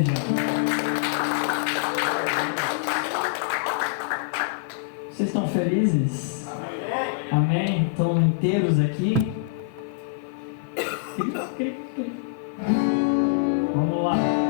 igreja. Vocês estão felizes? Amém? Estão inteiros aqui? Vamos lá.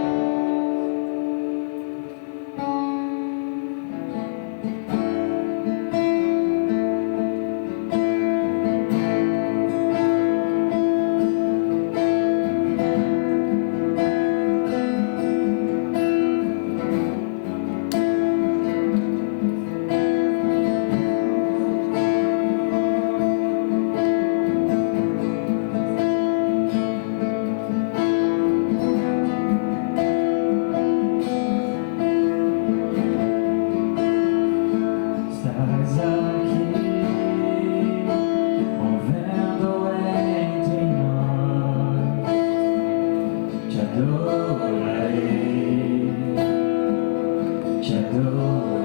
Te adorarei.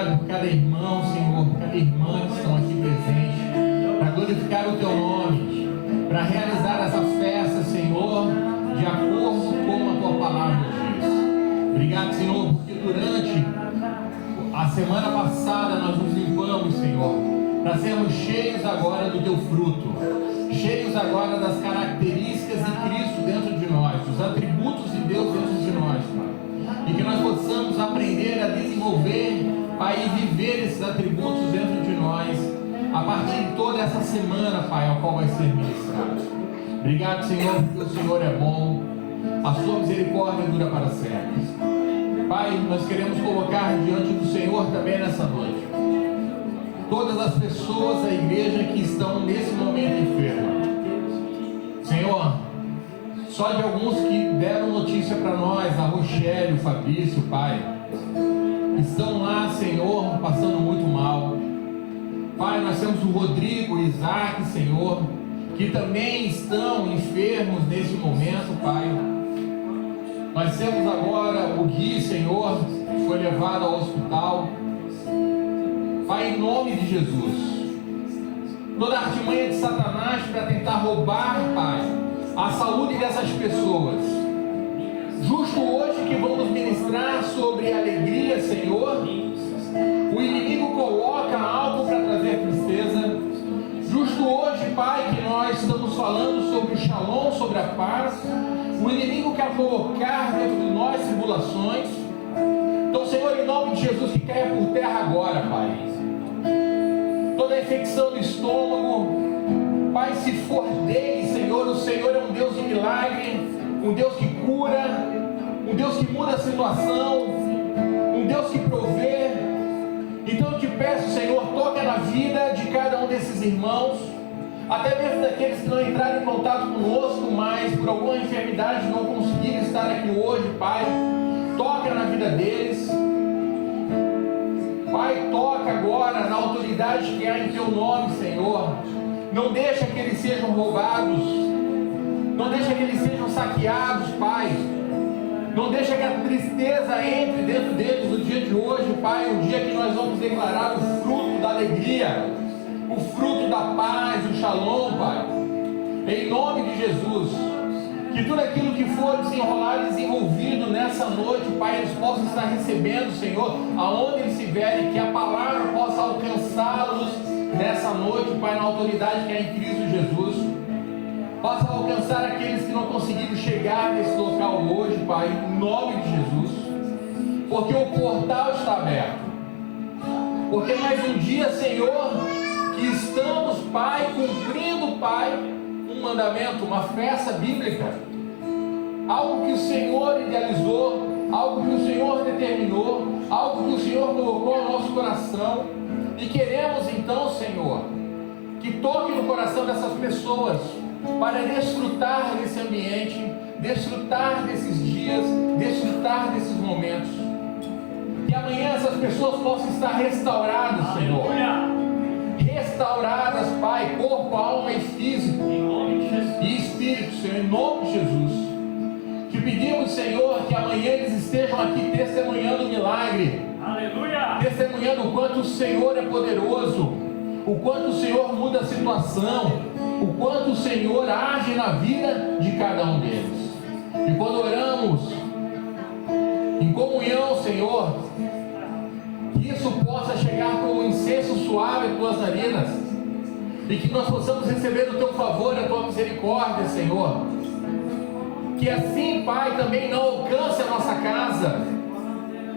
obrigado por cada irmão, Senhor, por cada irmã que estão aqui presente, para glorificar o Teu nome, para realizar essa festa, Senhor, de acordo com a Tua palavra diz. Obrigado, Senhor, porque durante a semana passada nós nos limpamos, Senhor, para sermos cheios agora do Teu fruto, cheios agora das características de Cristo dentro de nós, dos atributos de Deus dentro de nós, Pai. E que nós possamos aprender a desenvolver, Pai, e viver esses atributos dentro de nós, a partir de toda essa semana, Pai, ao qual vai ser ministrado. Obrigado, Senhor, porque o Senhor é bom, a sua misericórdia dura para sempre. Pai, nós queremos colocar diante do Senhor também nessa noite todas as pessoas da igreja que estão nesse momento enfermas. Senhor, só de alguns que deram notícia para nós, a Rochelle, o Fabrício, Pai, estão lá, Senhor, passando muito mal. Pai, nós temos o Rodrigo, o Isaac, Senhor, que também estão enfermos nesse momento, Pai. Nós temos agora o Gui, Senhor, que foi levado ao hospital. Pai, em nome de Jesus, toda a artimanha de Satanás para tentar roubar, Pai, a saúde dessas pessoas. Justo hoje que vamos ministrar sobre alegria, Senhor, o inimigo coloca algo para trazer tristeza. Justo hoje, Pai, que nós estamos falando sobre o shalom, sobre a paz, o inimigo quer colocar dentro de nós tribulações. Então, Senhor, em nome de Jesus, que caia por terra agora, Pai, toda a infecção do estômago, Pai, se for dele, Senhor, o Senhor é um Deus de milagre, um Deus que cura, um Deus que muda a situação, um Deus que provê. Então eu te peço, Senhor, toca na vida de cada um desses irmãos, até mesmo daqueles que não entraram em contato conosco, mas por alguma enfermidade não conseguiram estar aqui hoje, Pai. Toca na vida deles. Pai, toca agora na autoridade que há em Teu nome, Senhor. Não deixa que eles sejam roubados, não deixa que eles sejam saqueados, Pai. Não deixa que a tristeza entre dentro deles no dia de hoje, Pai, o dia que nós vamos declarar o fruto da alegria, o fruto da paz, o shalom, Pai. Em nome de Jesus, que tudo aquilo que for desenrolado e desenvolvido nessa noite, Pai, eles possam estar recebendo, Senhor, aonde eles estiverem, que a palavra possa alcançá-los nessa noite, Pai, na autoridade que é em Cristo Jesus. Possa alcançar aqueles que não conseguiram chegar nesse local hoje, Pai, em nome de Jesus, porque o portal está aberto, porque mais um dia, Senhor, que estamos, Pai, cumprindo, Pai, um mandamento, uma festa bíblica, algo que o Senhor idealizou, algo que o Senhor determinou, algo que o Senhor colocou no nosso coração. E queremos então, Senhor, que toque no coração dessas pessoas para desfrutar desse ambiente, desfrutar desses dias, desfrutar desses momentos. Que amanhã essas pessoas possam estar restauradas, Senhor. Restauradas, Pai, corpo, alma e físico, e espírito, Senhor, em nome de Jesus. Te pedimos, Senhor, que amanhã eles estejam aqui testemunhando o milagre. Aleluia! Testemunhando o quanto o Senhor é poderoso, o quanto o Senhor muda a situação, o quanto o Senhor age na vida de cada um deles. E quando oramos em comunhão, Senhor, que isso possa chegar como um incenso suave às tuas narinas, e que nós possamos receber o teu favor e a tua misericórdia, Senhor. Que assim, Pai, também não alcance a nossa casa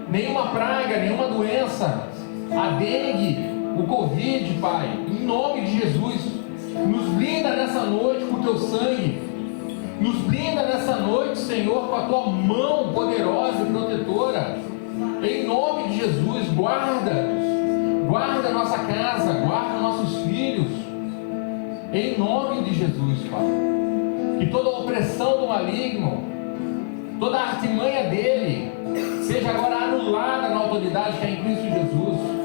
nenhuma praga, nenhuma doença, a dengue, o Covid, Pai, em nome de Jesus. Nos blinda nessa noite com o teu sangue, nos blinda nessa noite, Senhor, com a tua mão poderosa e protetora, em nome de Jesus. Guarda-nos, guarda a nossa casa, guarda nossos filhos, em nome de Jesus, Pai. Que toda a opressão do maligno, toda a artimanha dele, seja agora anulada na autoridade que é em Cristo Jesus.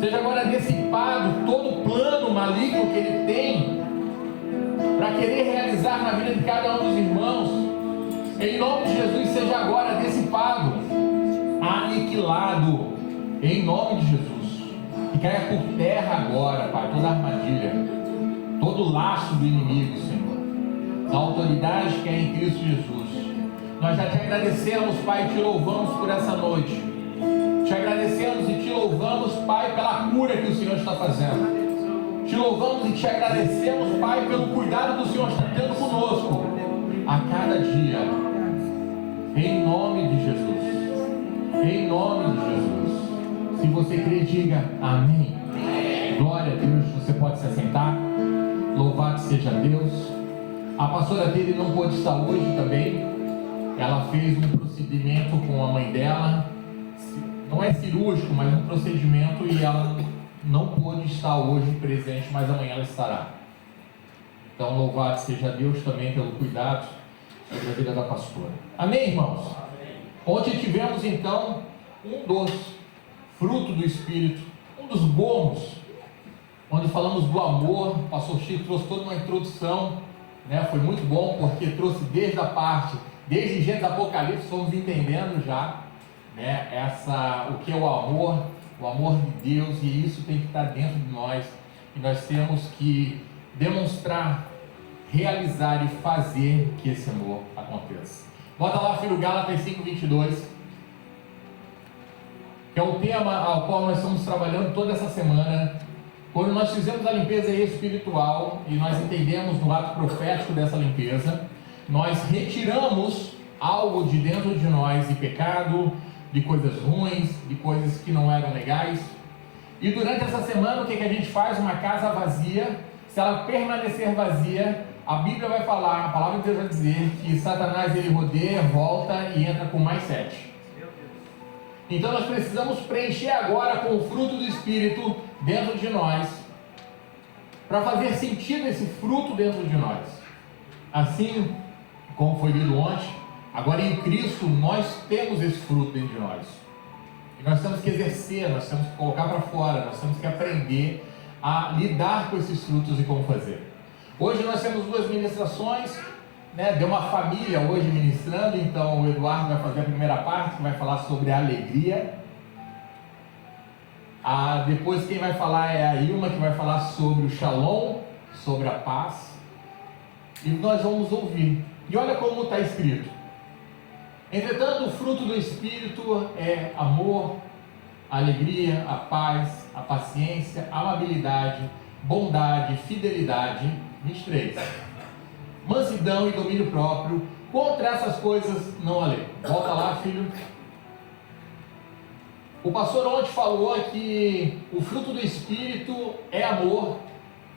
Seja agora dissipado todo o plano maligno que ele tem para querer realizar na vida de cada um dos irmãos. Em nome de Jesus, seja agora dissipado, aniquilado, Em nome de Jesus. Que caia por terra agora, Pai, toda armadilha, todo laço do inimigo, Senhor, da autoridade que é em Cristo Jesus. Nós já te agradecemos, Pai, e te louvamos por essa noite. Te agradecemos e te louvamos, Pai, pela cura que o Senhor está fazendo. Te louvamos e te agradecemos, Pai, pelo cuidado que o Senhor está tendo conosco a cada dia. Em nome de Jesus. Em nome de Jesus. Se você crê, diga amém. Glória a Deus. Você pode se assentar. Louvado seja Deus. A pastora dele não pôde estar hoje também. Ela fez um procedimento com a mãe dela. Não é cirúrgico, mas um procedimento, e ela não pôde estar hoje presente, mas amanhã ela estará. Então, louvado seja Deus também pelo cuidado sobre a vida da pastora. Amém, irmãos? Amém. Ontem tivemos então um dos frutos do Espírito, um dos gomos, onde falamos do amor. O pastor Chico trouxe toda uma introdução, né? Foi muito bom, porque trouxe desde Gênesis Apocalipse, fomos entendendo já, né, o que é o amor de Deus, e isso tem que estar dentro de nós, e nós temos que demonstrar, realizar e fazer que esse amor aconteça. Bota lá, filho, Gálatas 5:22, que é o tema ao qual nós estamos trabalhando toda essa semana. Quando nós fizemos a limpeza espiritual e nós entendemos no ato profético dessa limpeza, nós retiramos algo de dentro de nós de pecado, de coisas ruins, de coisas que não eram legais. E durante essa semana, o que a gente faz? Uma casa vazia, se ela permanecer vazia, a Bíblia vai falar, a palavra de Deus vai dizer que Satanás, ele rodeia, volta e entra com mais 7. Então nós precisamos preencher agora com o fruto do Espírito dentro de nós, para fazer sentido esse fruto dentro de nós. Assim como foi lido ontem, agora em Cristo nós temos esse fruto dentro de nós, e nós temos que exercer, nós temos que colocar para fora, nós temos que aprender a lidar com esses frutos e como fazer. Hoje nós temos 2 ministrações, né? Deu uma família hoje ministrando, então o Eduardo vai fazer a primeira parte, que vai falar sobre a alegria. Depois quem vai falar é a Ilma, que vai falar sobre o Shalom, sobre a paz, e nós vamos ouvir. E olha como está escrito: entretanto, o fruto do Espírito é amor, a alegria, a paz, a paciência, a amabilidade, bondade, fidelidade. 23. Mansidão e domínio próprio. Contra essas coisas não há lei. Volta lá, filho. O pastor ontem falou que o fruto do Espírito é amor,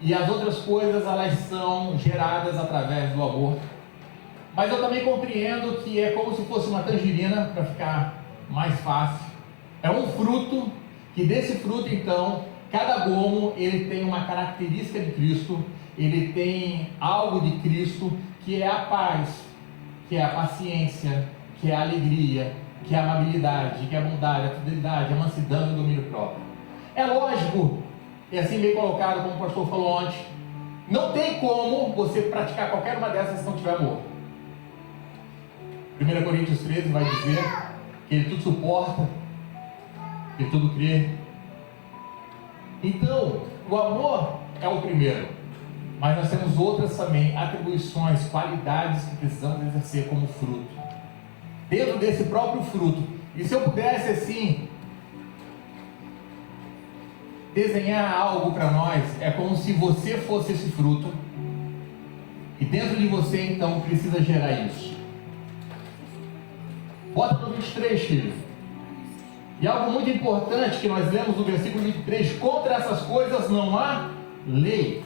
e as outras coisas elas são geradas através do amor. Mas eu também compreendo que é como se fosse uma tangerina, para ficar mais fácil. É um fruto, que desse fruto então, cada gomo ele tem uma característica de Cristo, ele tem algo de Cristo, que é a paz, que é a paciência, que é a alegria, que é a amabilidade, que é a bondade, a fidelidade, a mansidão e o domínio próprio. É lógico, e assim bem colocado, como o pastor falou ontem, não tem como você praticar qualquer uma dessas se não tiver amor. 1 Coríntios 13 vai dizer que ele tudo suporta, que ele tudo crê. Então, o amor é o primeiro, mas nós temos outras também atribuições, qualidades que precisamos exercer como fruto, dentro desse próprio fruto. E se eu pudesse assim desenhar algo para nós, é como se você fosse esse fruto, e dentro de você então precisa gerar isso. Bota no 23, filho. E algo muito importante que nós lemos no versículo 23: contra essas coisas não há lei.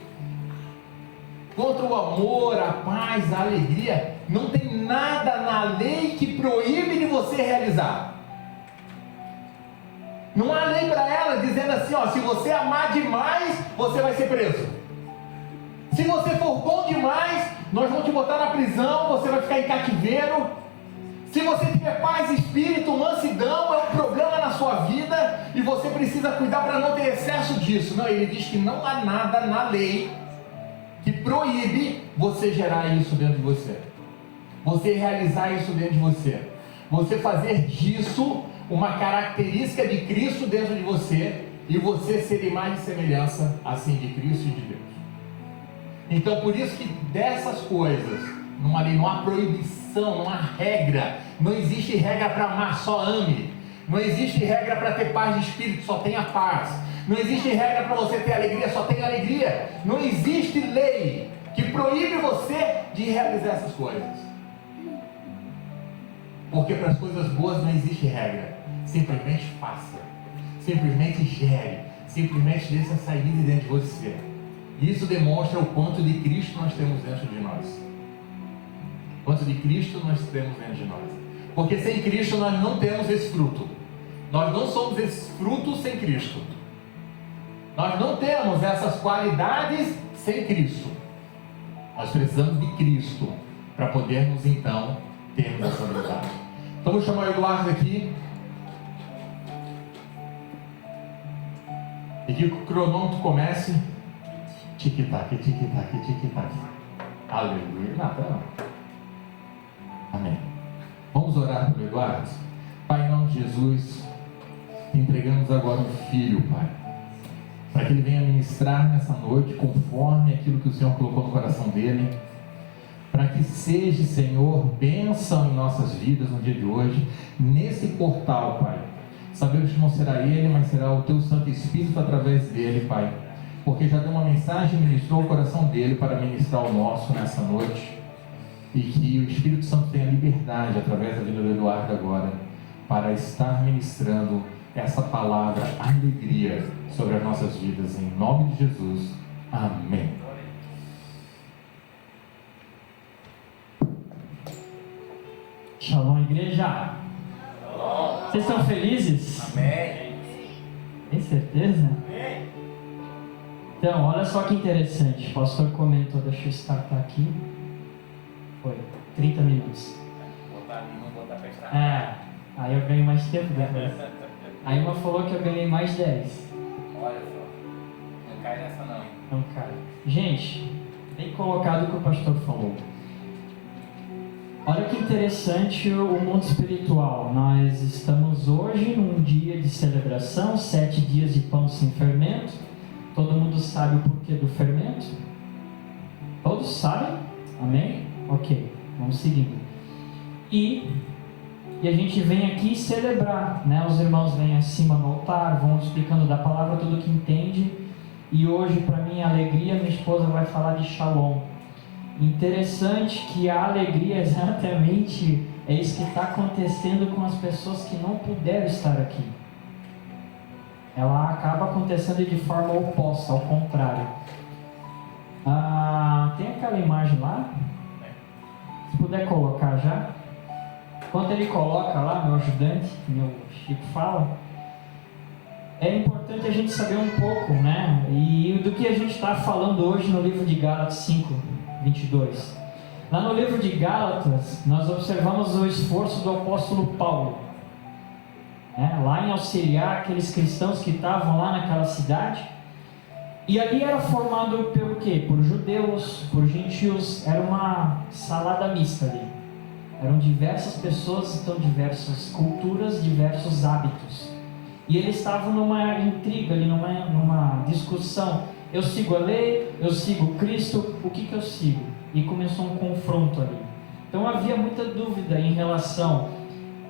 Contra o amor, a paz, a alegria, não tem nada na lei que proíbe de você realizar. Não há lei para ela dizendo assim, ó, se você amar demais, você vai ser preso. Se você for bom demais, nós vamos te botar na prisão, você vai ficar em cativeiro. Se você tiver paz, espírito, mansidão, é um programa na sua vida e você precisa cuidar para não ter excesso disso. Não, ele diz que não há nada na lei que proíbe você gerar isso dentro de você, você realizar isso dentro de você, você fazer disso uma característica de Cristo dentro de você, e você ser imagem e semelhança assim de Cristo e de Deus. Então por isso que dessas coisas, numa lei, não há proibição, não há regra, não existe regra para amar, só ame. Não existe regra para ter paz de espírito, só tenha paz. Não existe regra para você ter alegria, só tenha alegria. Não existe lei que proíbe você de realizar essas coisas. Porque para as coisas boas não existe regra. Simplesmente faça. Simplesmente gere. Simplesmente deixe a saída de dentro de você. Isso demonstra o quanto de Cristo nós temos dentro de nós. Quanto de Cristo nós temos dentro de nós. Porque sem Cristo nós não temos esse fruto. Nós não somos esse fruto sem Cristo. Nós não temos essas qualidades sem Cristo. Nós precisamos de Cristo para podermos então termos essa habilidade. Então vou chamar o Eduardo aqui. E que o cronômetro comece. Tic-tac, tic-tac, tic-tac. Aleluia. Nada não. Amém. Vamos orar pelo Eduardo? Pai, em nome de Jesus, entregamos agora um filho, Pai, para que ele venha ministrar nessa noite conforme aquilo que o Senhor colocou no coração dele, para que seja, Senhor, bênção em nossas vidas no dia de hoje, nesse portal, Pai. Sabemos que não será ele, mas será o Teu Santo Espírito através dele, Pai, porque já deu uma mensagem e ministrou o coração dele para ministrar o nosso nessa noite. E que o Espírito Santo tenha liberdade através da vida do Eduardo agora para estar ministrando essa palavra alegria sobre as nossas vidas, em nome de Jesus, amém. Shalom, igreja. Shalom. Vocês estão felizes? Amém. Tem certeza? Amém. Então, olha só que interessante, o pastor comentou, deixa eu startar aqui. Foi 30 minutos. Vou botar ali, não botar para estar. Aí eu ganho mais tempo depois. Aí uma falou que eu ganhei mais 10. Olha só, não cai nessa não, hein? Não cai. Gente, bem colocado o que o pastor falou. Olha que interessante o mundo espiritual. Nós estamos hoje num dia de celebração, 7 dias de pão sem fermento. Todo mundo sabe o porquê do fermento? Todos sabem? Amém? Ok, vamos seguindo. E a gente vem aqui celebrar, né? Os irmãos vêm acima no altar, vão explicando da palavra tudo que entende. E hoje, para minha alegria, minha esposa vai falar de Shalom. Interessante que a alegria exatamente é isso que está acontecendo com as pessoas que não puderam estar aqui. Ela acaba acontecendo de forma oposta, ao contrário. Tem aquela imagem lá? Se puder colocar já. Enquanto ele coloca lá, meu ajudante, meu Chico fala, é importante a gente saber um pouco, né? E do que a gente está falando hoje no livro de Gálatas 5, 22. Lá no livro de Gálatas, nós observamos o esforço do apóstolo Paulo, né? Lá em auxiliar aqueles cristãos que estavam lá naquela cidade. E ali era formado pelo quê? Por judeus, por gentios, era uma salada mista ali. Eram diversas pessoas, então diversas culturas, diversos hábitos. E eles estavam numa intriga ali, numa discussão. Eu sigo a lei, eu sigo Cristo, o que eu sigo? E começou um confronto ali. Então havia muita dúvida em relação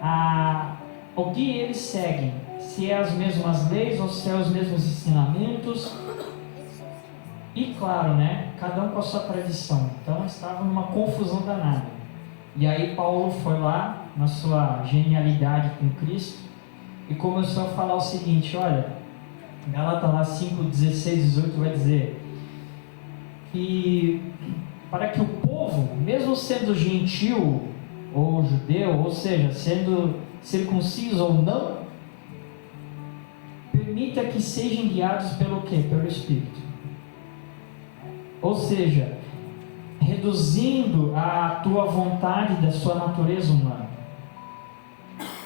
ao que eles seguem. Se é as mesmas leis ou se é os mesmos ensinamentos. E claro, né? Cada um com a sua tradição. Então estavam numa confusão danada. E aí Paulo foi lá, na sua genialidade com Cristo, e começou a falar o seguinte, olha, Gálatas lá 5, 16, 18 vai dizer que para que o povo, mesmo sendo gentil ou judeu, ou seja, sendo circunciso ou não, permita que sejam guiados pelo quê? Pelo Espírito. Ou seja, reduzindo a tua vontade da sua natureza humana.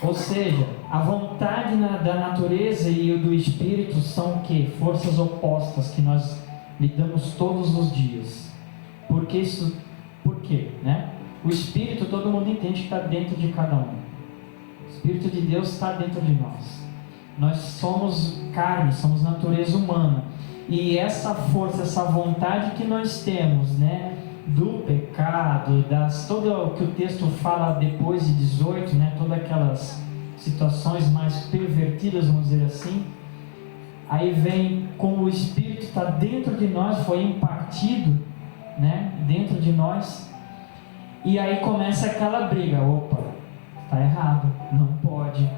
Ou seja, a vontade da natureza e o do Espírito são o quê? Forças opostas que nós lidamos todos os dias. Por quê? Né? O Espírito, todo mundo entende que está dentro de cada um. Espírito de Deus está dentro de nós. Nós somos carne, somos natureza humana. E essa força, essa vontade que nós temos, né, do pecado, todo o que o texto fala depois de 18, né, todas aquelas situações mais pervertidas, vamos dizer assim, aí vem como o Espírito está dentro de nós, foi impartido, né, dentro de nós, e aí começa aquela briga. Opa, está errado, não pode,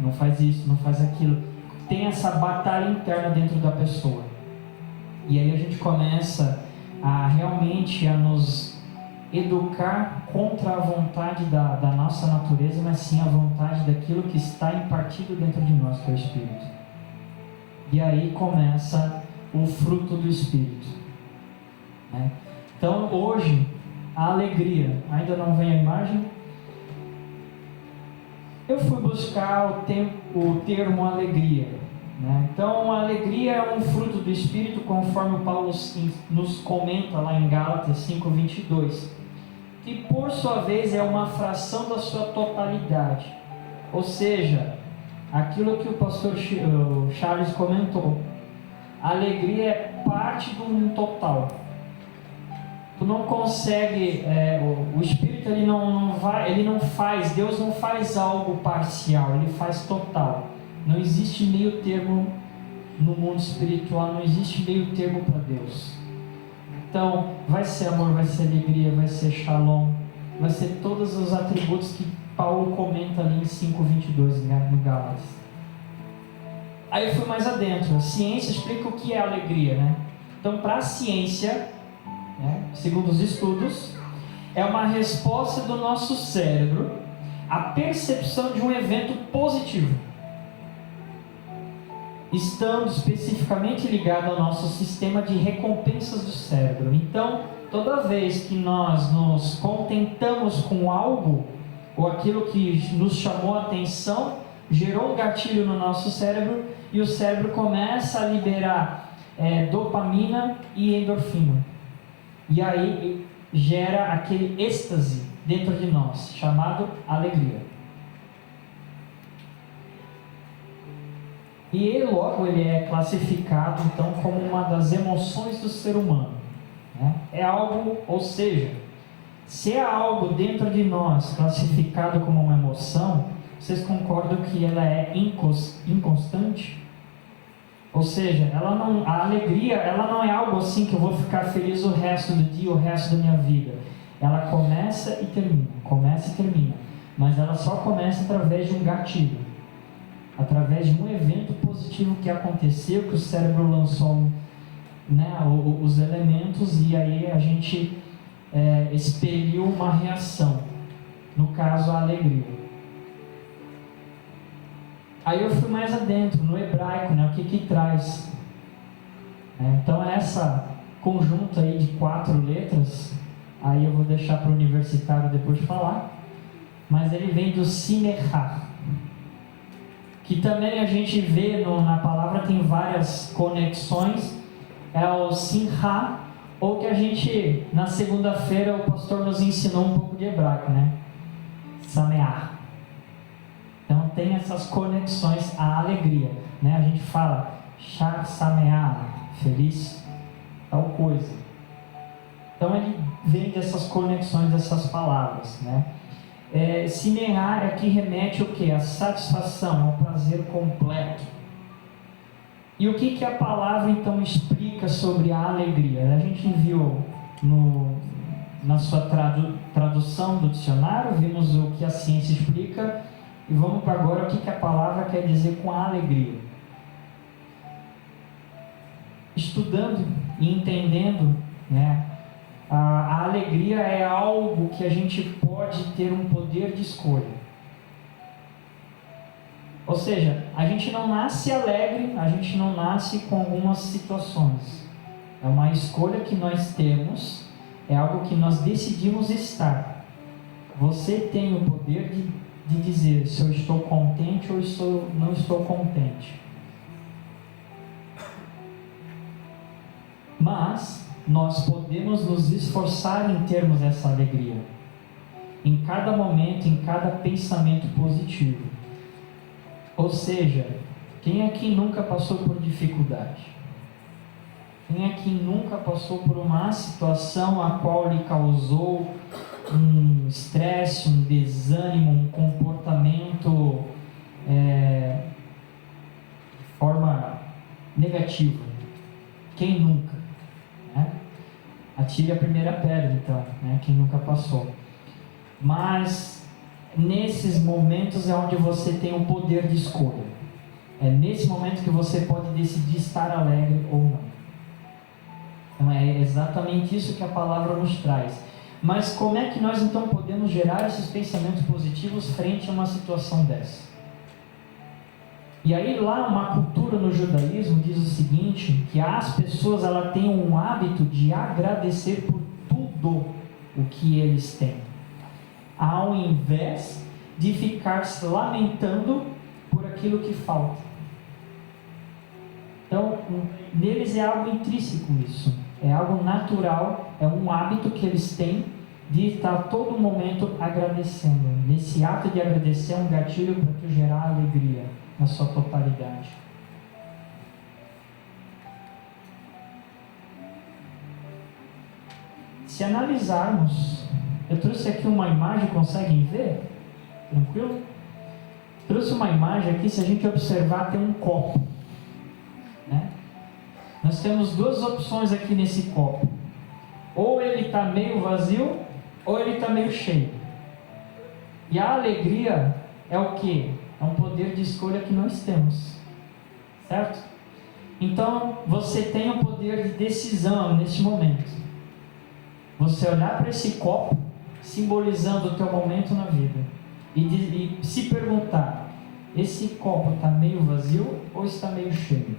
não faz isso, não faz aquilo. Tem essa batalha interna dentro da pessoa. E aí a gente começa a realmente a nos educar contra a vontade da nossa natureza, mas sim a vontade daquilo que está impartido dentro de nós, que é o Espírito. E aí começa o fruto do Espírito, né? Então hoje, a alegria, ainda não vem a imagem? Eu fui buscar o termo alegria, né? Então a alegria é um fruto do Espírito, conforme Paulo nos comenta lá em Gálatas 5:22, que por sua vez é uma fração da sua totalidade, ou seja, aquilo que o pastor Charles comentou, a alegria é parte de um total. Tu não consegue, o Espírito ele não faz, Deus não faz algo parcial, Ele faz total. Não existe meio termo no mundo espiritual, não existe meio termo para Deus. Então, vai ser amor, vai ser alegria, vai ser shalom, vai ser todos os atributos que Paulo comenta ali em 5:22, né, no Gálatas. Aí eu fui mais adentro. A ciência explica o que é alegria, né? Então, para a ciência, né, segundo os estudos, é uma resposta do nosso cérebro à percepção de um evento positivo, estando especificamente ligado ao nosso sistema de recompensas do cérebro. Então, toda vez que nós nos contentamos com algo, ou aquilo que nos chamou a atenção, gerou um gatilho no nosso cérebro, e o cérebro começa a liberar dopamina e endorfina. E aí gera aquele êxtase dentro de nós, chamado alegria. E logo ele é classificado então como uma das emoções do ser humano, né? É algo, ou seja, se é algo dentro de nós classificado como uma emoção, vocês concordam que ela é inconstante? Ou seja, a alegria ela não é algo assim que eu vou ficar feliz o resto do dia, o resto da minha vida. Ela começa e termina, mas ela só começa através de um gatilho, através de um evento positivo que aconteceu, que o cérebro lançou, né, os elementos, e aí a gente expeliu uma reação, no caso a alegria. Aí eu fui mais adentro, no hebraico, né, o que traz. Então essa conjunto aí de 4 letras, aí eu vou deixar para o universitário depois de falar, mas ele vem do sinerá, que também a gente vê na palavra, tem várias conexões, é o simha, ou que a gente, na segunda-feira, o pastor nos ensinou um pouco de hebraico, né? Samear. Então tem essas conexões à alegria, né? A gente fala, Shar Samear, feliz, tal coisa. Então ele vem dessas conexões, dessas palavras, né? Sinear aqui remete o que? A satisfação, ao prazer completo. E o que a palavra então explica sobre a alegria? A gente viu na sua tradução do dicionário, vimos o que a ciência explica, e vamos para agora o que a palavra quer dizer com a alegria. Estudando e entendendo, né? A alegria é algo que a gente pode ter um poder de escolha. Ou seja, a gente não nasce alegre, a gente não nasce com algumas situações. É uma escolha que nós temos, é algo que nós decidimos estar. Você tem o poder de dizer se eu estou contente ou não estou contente. Mas nós podemos nos esforçar em termos dessa alegria, em cada momento, em cada pensamento positivo. Ou seja, quem aqui nunca passou por dificuldade? Quem aqui nunca passou por uma situação a qual lhe causou um estresse, um desânimo, um comportamento de forma negativa? Quem nunca? Né? Atire a primeira pedra, então, né? Quem nunca passou. Mas nesses momentos é onde você tem o poder de escolha. É nesse momento que você pode decidir estar alegre ou não. Então é exatamente isso que a palavra nos traz. Mas como é que nós então podemos gerar esses pensamentos positivos frente a uma situação dessa? E aí lá uma cultura no judaísmo diz o seguinte, que as pessoas elas têm um hábito de agradecer por tudo o que eles têm, ao invés de ficar se lamentando por aquilo que falta. Então, neles é algo intrínseco isso, é algo natural, é um hábito que eles têm de estar a todo momento agradecendo. Nesse ato de agradecer é um gatilho para tu gerar alegria na sua totalidade. Se analisarmos, eu trouxe aqui uma imagem, conseguem ver? Tranquilo? Trouxe uma imagem aqui, se a gente observar, tem um copo. Né? Nós temos duas opções aqui nesse copo. Ou ele está meio vazio, ou ele está meio cheio. E a alegria é o quê? É um poder de escolha que nós temos. Certo? Então, você tem o poder de decisão neste momento. Você olhar para esse copo, simbolizando o teu momento na vida. E se perguntar, esse copo está meio vazio ou está meio cheio?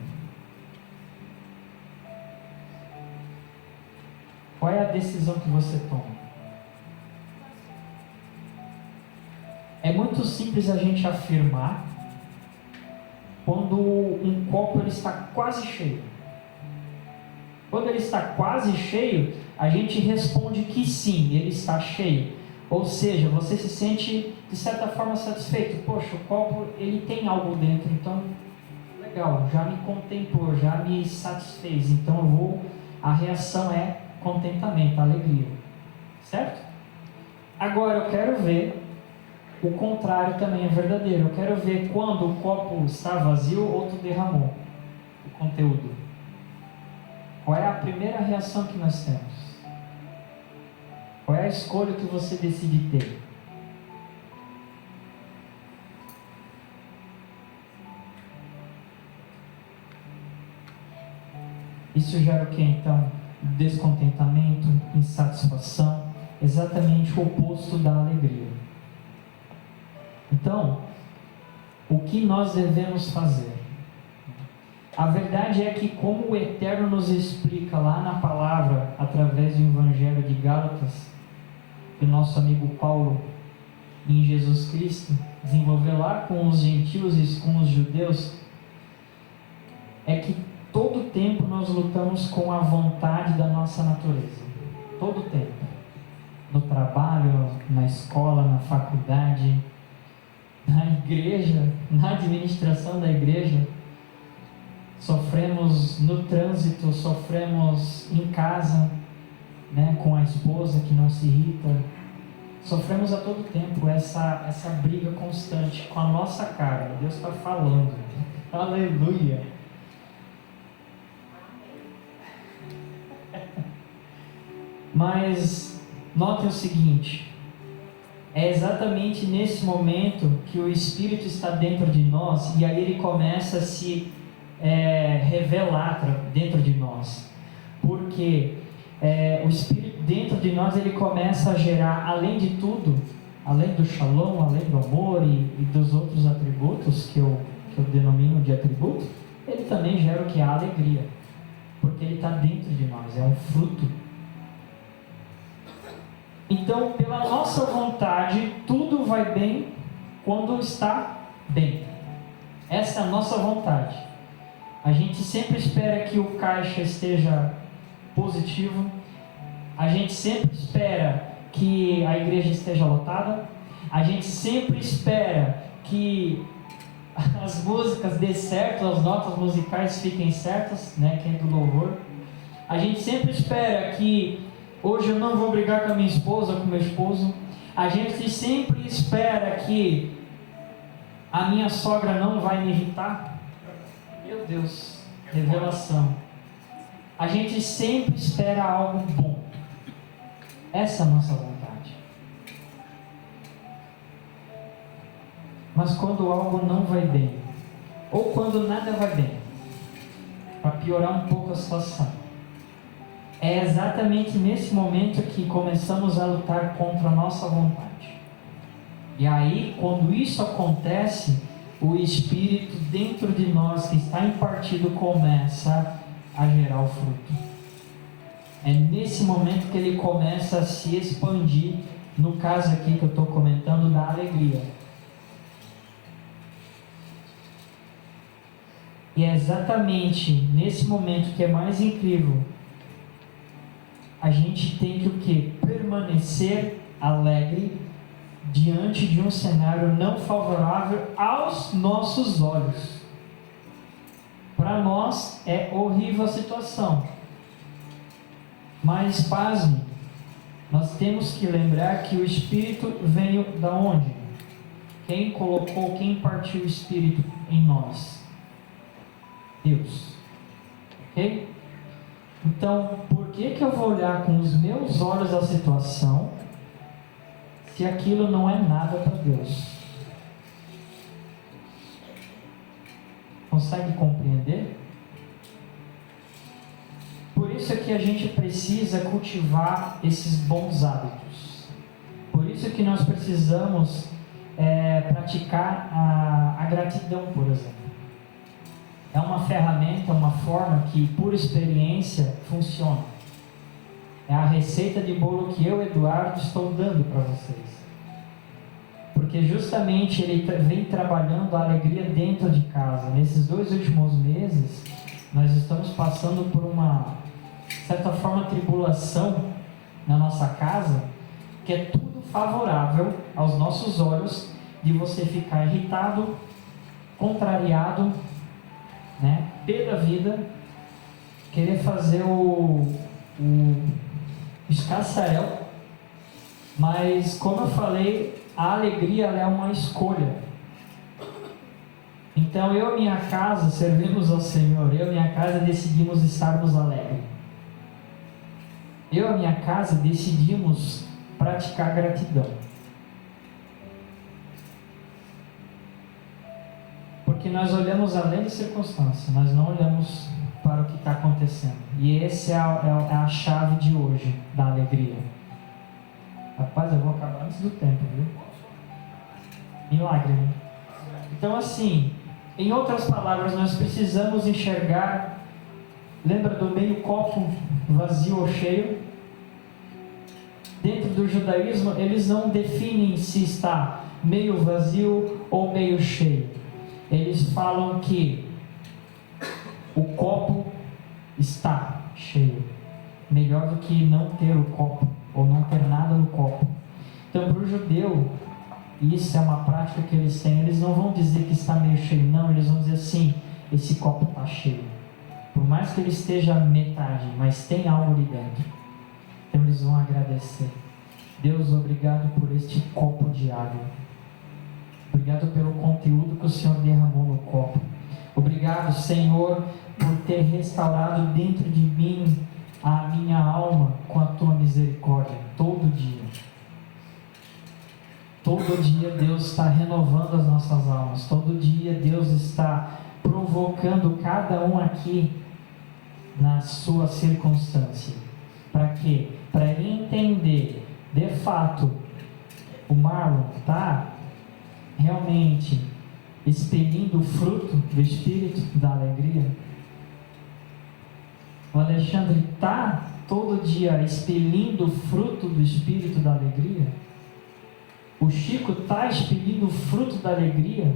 Qual é a decisão que você toma? É muito simples a gente afirmar quando um copo ele está quase cheio. Quando ele está quase cheio, a gente responde que sim, ele está cheio. Ou seja, você se sente de certa forma satisfeito. Poxa, o copo ele tem algo dentro, então legal, já me contemplou, já me satisfez. Então a reação é contentamento, alegria. Certo? Agora eu quero ver o contrário também é verdadeiro. Eu quero ver quando o copo está vazio ou tu derramou o conteúdo. Qual é a primeira reação que nós temos? Qual é a escolha que você decide ter? Isso gera o que então? Descontentamento, insatisfação, exatamente o oposto da alegria. Então, o que nós devemos fazer? A verdade é que, como o Eterno nos explica lá na palavra, através do Evangelho de Gálatas, que o nosso amigo Paulo, em Jesus Cristo, desenvolveu lá com os gentios e com os judeus, é que todo tempo nós lutamos com a vontade da nossa natureza. Todo tempo. No trabalho, na escola, na faculdade, na igreja, na administração da igreja, sofremos no trânsito, sofremos em casa, né, com a esposa que não se irrita, sofremos a todo tempo essa briga constante com a nossa carne. Deus está falando, aleluia. Mas notem o seguinte, é exatamente nesse momento que o Espírito está dentro de nós e aí ele começa a se revelar dentro de nós, porque o Espírito dentro de nós ele começa a gerar, além de tudo, além do shalom, além do amor e dos outros atributos que eu denomino de atributo, ele também gera o que é a alegria, porque ele está dentro de nós, é um fruto. Então, pela nossa vontade, tudo vai bem quando está bem. Essa é a nossa vontade. A gente sempre espera que o caixa esteja positivo. A gente sempre espera que a igreja esteja lotada. A gente sempre espera que as músicas dê certo, as notas musicais fiquem certas, né? Quem é do louvor. A gente sempre espera que hoje eu não vou brigar com a minha esposa, com o meu esposo. A gente sempre espera que a minha sogra não vai me irritar. Meu Deus, revelação. A gente sempre espera algo bom. Essa é a nossa vontade. Mas quando algo não vai bem, ou quando nada vai bem, para piorar um pouco a situação, é exatamente nesse momento que começamos a lutar contra a nossa vontade. E aí, quando isso acontece, o Espírito dentro de nós que está impartido começa a gerar o fruto. É nesse momento que ele começa a se expandir, no caso aqui que eu estou comentando, da alegria. E é exatamente nesse momento que é mais incrível. A gente tem que o quê? Permanecer alegre diante de um cenário não favorável aos nossos olhos. Para nós é horrível a situação. Mas pasme, nós temos que lembrar que o Espírito veio da onde? Quem colocou, quem partiu o Espírito em nós? Deus. Ok? Então, por que eu vou olhar com os meus olhos a situação se aquilo não é nada para Deus? Consegue compreender? Por isso é que a gente precisa cultivar esses bons hábitos. Por isso é que nós precisamos praticar a gratidão, por exemplo. É uma ferramenta, uma forma que, por experiência, funciona. É a receita de bolo que eu, Eduardo, estou dando para vocês. Porque justamente ele vem trabalhando a alegria dentro de casa. Nesses 2 últimos meses, nós estamos passando por uma, de certa forma, tribulação na nossa casa, que é tudo favorável aos nossos olhos, de você ficar irritado, contrariado, né, pé da vida, querer fazer o escarcel, mas como eu falei, a alegria ela é uma escolha. Então eu e minha casa servimos ao Senhor, eu e minha casa decidimos estarmos alegres. Eu e minha casa decidimos praticar gratidão. Porque nós olhamos além da circunstância, nós não olhamos para o que está acontecendo. E essa é a chave de hoje, da alegria. Rapaz, eu vou acabar antes do tempo, viu? Milagre, né? Então assim, em outras palavras, nós precisamos enxergar, lembra do meio copo vazio ou cheio? Dentro do judaísmo, eles não definem se está meio vazio ou meio cheio. Eles falam que o copo está cheio. Melhor do que não ter o copo, ou não ter nada no copo. Então, para o judeu, isso é uma prática que eles têm. Eles não vão dizer que está meio cheio, não. Eles vão dizer assim, esse copo está cheio. Por mais que ele esteja metade, mas tem algo ali dentro. Então, eles vão agradecer. Deus, obrigado por este copo de água. Obrigado pelo conteúdo que o Senhor derramou no copo. Obrigado, Senhor, por ter restaurado dentro de mim a minha alma com a tua misericórdia, todo dia. Todo dia Deus está renovando as nossas almas. Todo dia Deus está provocando cada um aqui na sua circunstância. Para quê? Para entender, de fato, o Marlon está realmente expelindo o fruto do Espírito da alegria. O Alexandre está todo dia expelindo o fruto do Espírito da alegria. O Chico está expelindo o fruto da alegria.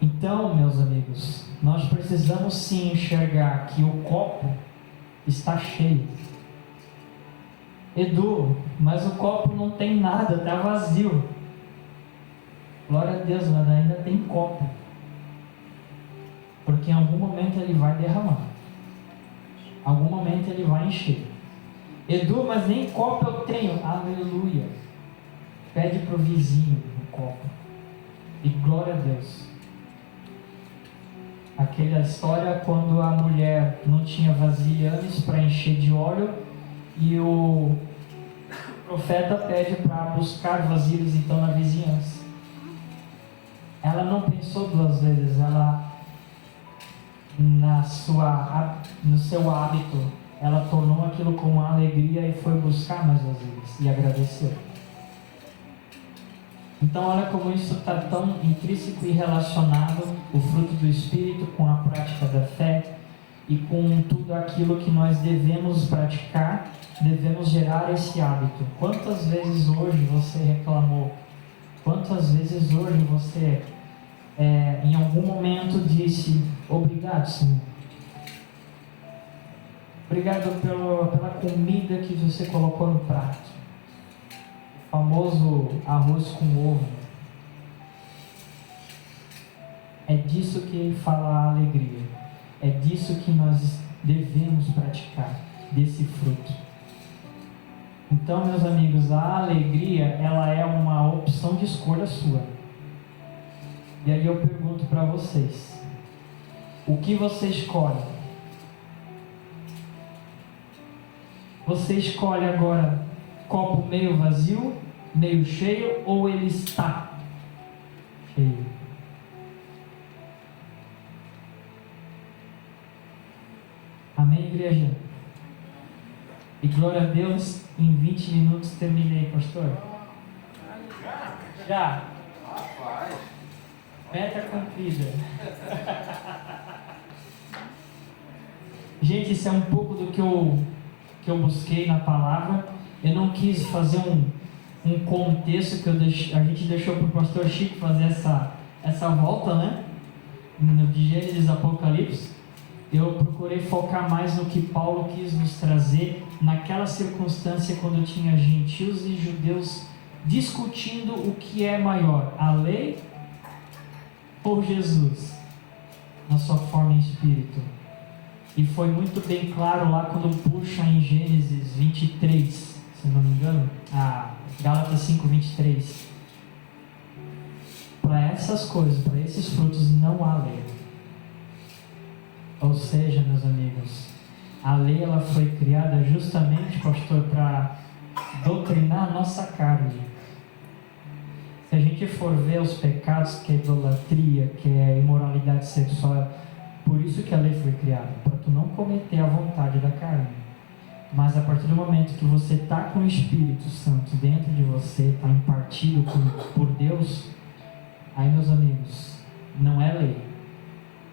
Então, meus amigos, nós precisamos sim enxergar que o copo está cheio. Edu, mas o copo não tem nada, tá vazio. Glória a Deus, mas ainda tem copo. Porque em algum momento ele vai derramar. Em algum momento ele vai encher. Edu, mas nem copo eu tenho. Aleluia. Pede para o vizinho o copo. E glória a Deus. Aquela história quando a mulher não tinha vasilhames para encher de óleo e o profeta pede para buscar vasilhas então na vizinhança. Ela não pensou duas vezes, ela no seu hábito, ela tornou aquilo com uma alegria e foi buscar mais vasilhas e agradeceu. Então olha como isso está tão intrínseco e relacionado, o fruto do Espírito, com a prática da fé e com tudo aquilo que nós devemos praticar, devemos gerar esse hábito. Quantas vezes hoje você reclamou? Quantas vezes hoje você em algum momento disse: obrigado, Senhor. Obrigado pela comida que você colocou no prato. O famoso arroz com ovo. É disso que ele fala a alegria. É disso que nós devemos praticar, desse fruto. Então, meus amigos, a alegria, ela é uma opção de escolha sua. E aí eu pergunto para vocês: o que você escolhe? Você escolhe agora copo meio vazio, meio cheio, ou ele está cheio? Amém, igreja? E glória a Deus, em 20 minutos terminei, pastor. Já? Rapaz. Meta cumprida. Gente, isso é um pouco do que eu busquei na palavra. Eu não quis fazer um contexto que a gente deixou para o pastor Chico fazer essa volta, né? De Gênesis Apocalipse. Eu procurei focar mais no que Paulo quis nos trazer naquela circunstância quando tinha gentios e judeus discutindo o que é maior, a lei ou Jesus, na sua forma em espírito. E foi muito bem claro lá quando puxa em Gênesis 23, se não me engano, Gálatas 5:23. Para essas coisas, para esses frutos não há lei. Ou seja, meus amigos, a lei ela foi criada justamente, pastor, para doutrinar a nossa carne. Se a gente for ver os pecados, que é idolatria, que é imoralidade sexual, por isso que a lei foi criada, para tu não cometer a vontade da carne. Mas a partir do momento que você está com o Espírito Santo dentro de você, está impartido por Deus, aí, meus amigos, não é lei,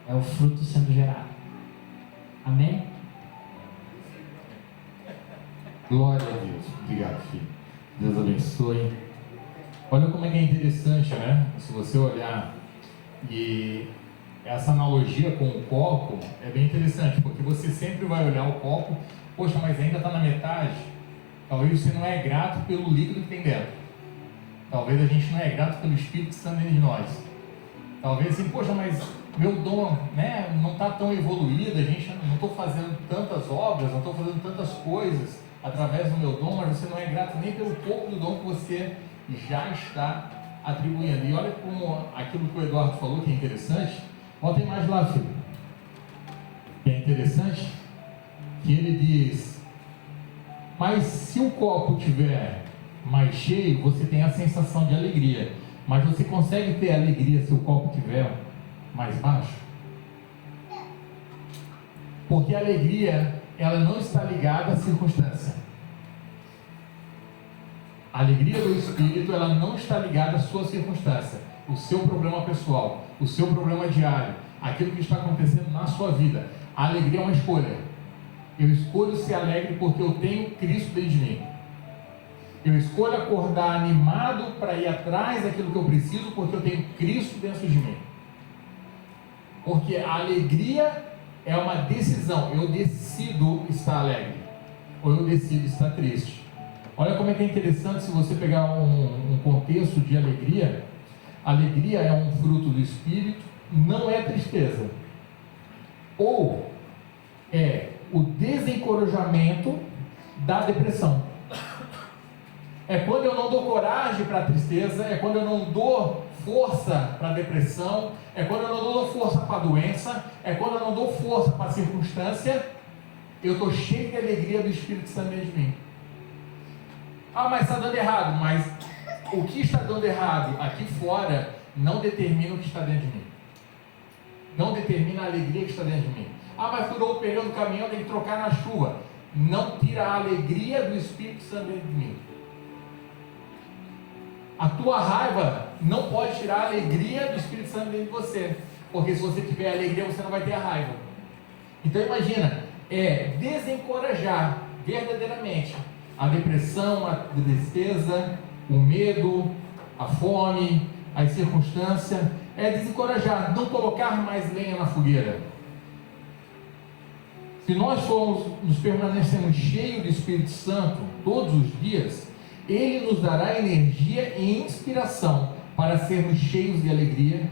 é o fruto sendo gerado. Amém? Glória a Deus. Obrigado, filho. Deus abençoe. Olha como é que é interessante, né? Se você olhar, e essa analogia com o copo é bem interessante, porque você sempre vai olhar o copo, poxa, mas ainda está na metade. Talvez você não é grato pelo líquido que tem dentro. Talvez a gente não é grato pelo Espírito que está dentro de nós. Talvez assim, poxa, mas meu dom, né, não está tão evoluído, a gente não estou fazendo tantas obras, não estou fazendo tantas coisas através do meu dom, mas você não é grato nem pelo pouco do dom que você já está atribuindo. E olha como aquilo que o Eduardo falou que é interessante. Bota a imagem lá, filho. Que é interessante que ele diz: mas se o copo tiver mais cheio, você tem a sensação de alegria, mas você consegue ter alegria se o copo tiver mais baixo? Porque a alegria, ela não está ligada à circunstância. A alegria do Espírito, ela não está ligada à sua circunstância, o seu problema pessoal, o seu problema diário, aquilo que está acontecendo na sua vida. A alegria é uma escolha. Eu escolho ser alegre porque eu tenho Cristo dentro de mim. Eu escolho acordar animado para ir atrás daquilo que eu preciso porque eu tenho Cristo dentro de mim. Porque a alegria é uma decisão. Eu decido estar alegre ou eu decido estar triste. Olha como é que é interessante se você pegar um contexto de alegria. Alegria é um fruto do Espírito, não é tristeza. Ou é o desencorajamento da depressão. É quando eu não dou coragem para a tristeza, é quando eu não dou força para a depressão, é quando eu não dou força para a doença, é quando eu não dou força para a circunstância, eu estou cheio de alegria do Espírito Santo dentro de mim. Ah, mas está dando errado. Mas o que está dando errado aqui fora não determina o que está dentro de mim. Não determina a alegria que está dentro de mim. Ah, mas furou o pneu do caminhão, tem que trocar na chuva. Não tira a alegria do Espírito Santo dentro de mim. A tua raiva não pode tirar a alegria do Espírito Santo dentro de você. Porque se você tiver alegria, você não vai ter a raiva. Então imagina, é desencorajar verdadeiramente a depressão, a tristeza, o medo, a fome, as circunstâncias. É desencorajar, não colocar mais lenha na fogueira. Se nós nos permanecemos cheios do Espírito Santo todos os dias, Ele nos dará energia e inspiração para sermos cheios de alegria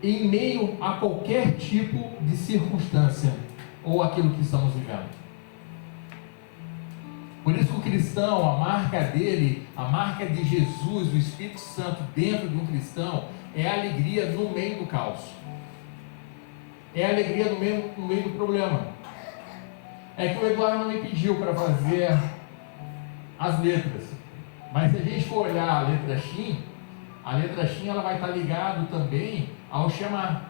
em meio a qualquer tipo de circunstância ou aquilo que estamos vivendo. Por isso que o cristão, a marca dele, a marca de Jesus, do Espírito Santo dentro de um cristão, é a alegria no meio do caos. É a alegria no meio do problema. É que o Eduardo não me pediu para fazer as letras. Mas se a gente for olhar a letra Shin ela vai estar ligada também ao Shema.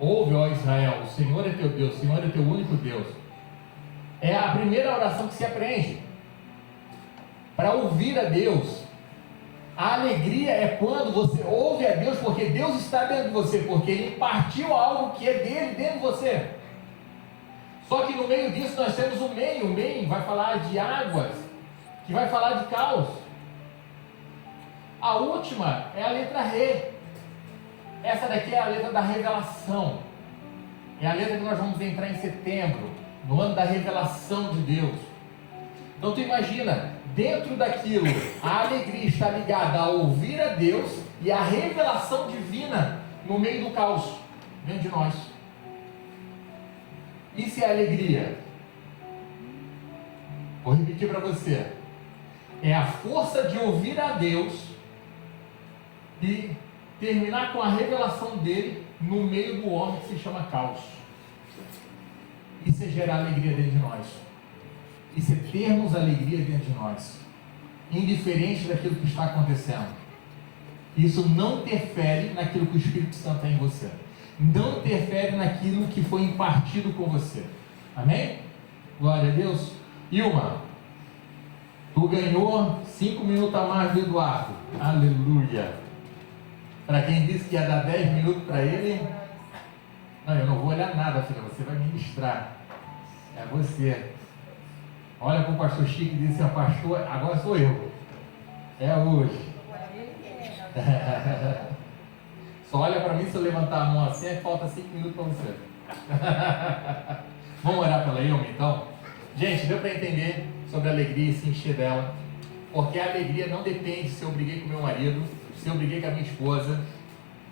Ouve, ó Israel, o Senhor é teu Deus, o Senhor é teu único Deus. É a primeira oração que se aprende. Para ouvir a Deus. A alegria é quando você ouve a Deus, porque Deus está dentro de você, porque Ele impartiu algo que é dele dentro de você. Só que no meio disso nós temos o meio vai falar de águas, que vai falar de caos. A última é a letra Re. Essa daqui é a letra da revelação. É a letra que nós vamos entrar em setembro, no ano da revelação de Deus. Então tu imagina, dentro daquilo, a alegria está ligada a ouvir a Deus e a revelação divina no meio do caos, dentro de nós. Isso é alegria. Vou repetir para você. É a força de ouvir a Deus e terminar com a revelação dele no meio do homem que se chama caos. Isso é gerar alegria dentro de nós. Isso é termos alegria dentro de nós, indiferente daquilo que está acontecendo. Isso não interfere naquilo que o Espírito Santo tem em você. Não interfere naquilo que foi impartido com você. Amém? Glória a Deus. Ilma, tu ganhou 5 minutos a mais do Eduardo. Aleluia. Para quem disse que ia dar 10 minutos para ele, não, eu não vou olhar nada, filha, você vai ministrar. É você. Olha para o pastor Chico e disse, pastor, agora sou eu. É hoje. Só olha para mim se eu levantar a mão assim, é que falta 5 minutos para você. Vamos orar pela Ilma então? Gente, deu para entender sobre a alegria e se encher dela. Porque a alegria não depende se eu briguei com meu marido, se eu briguei com a minha esposa,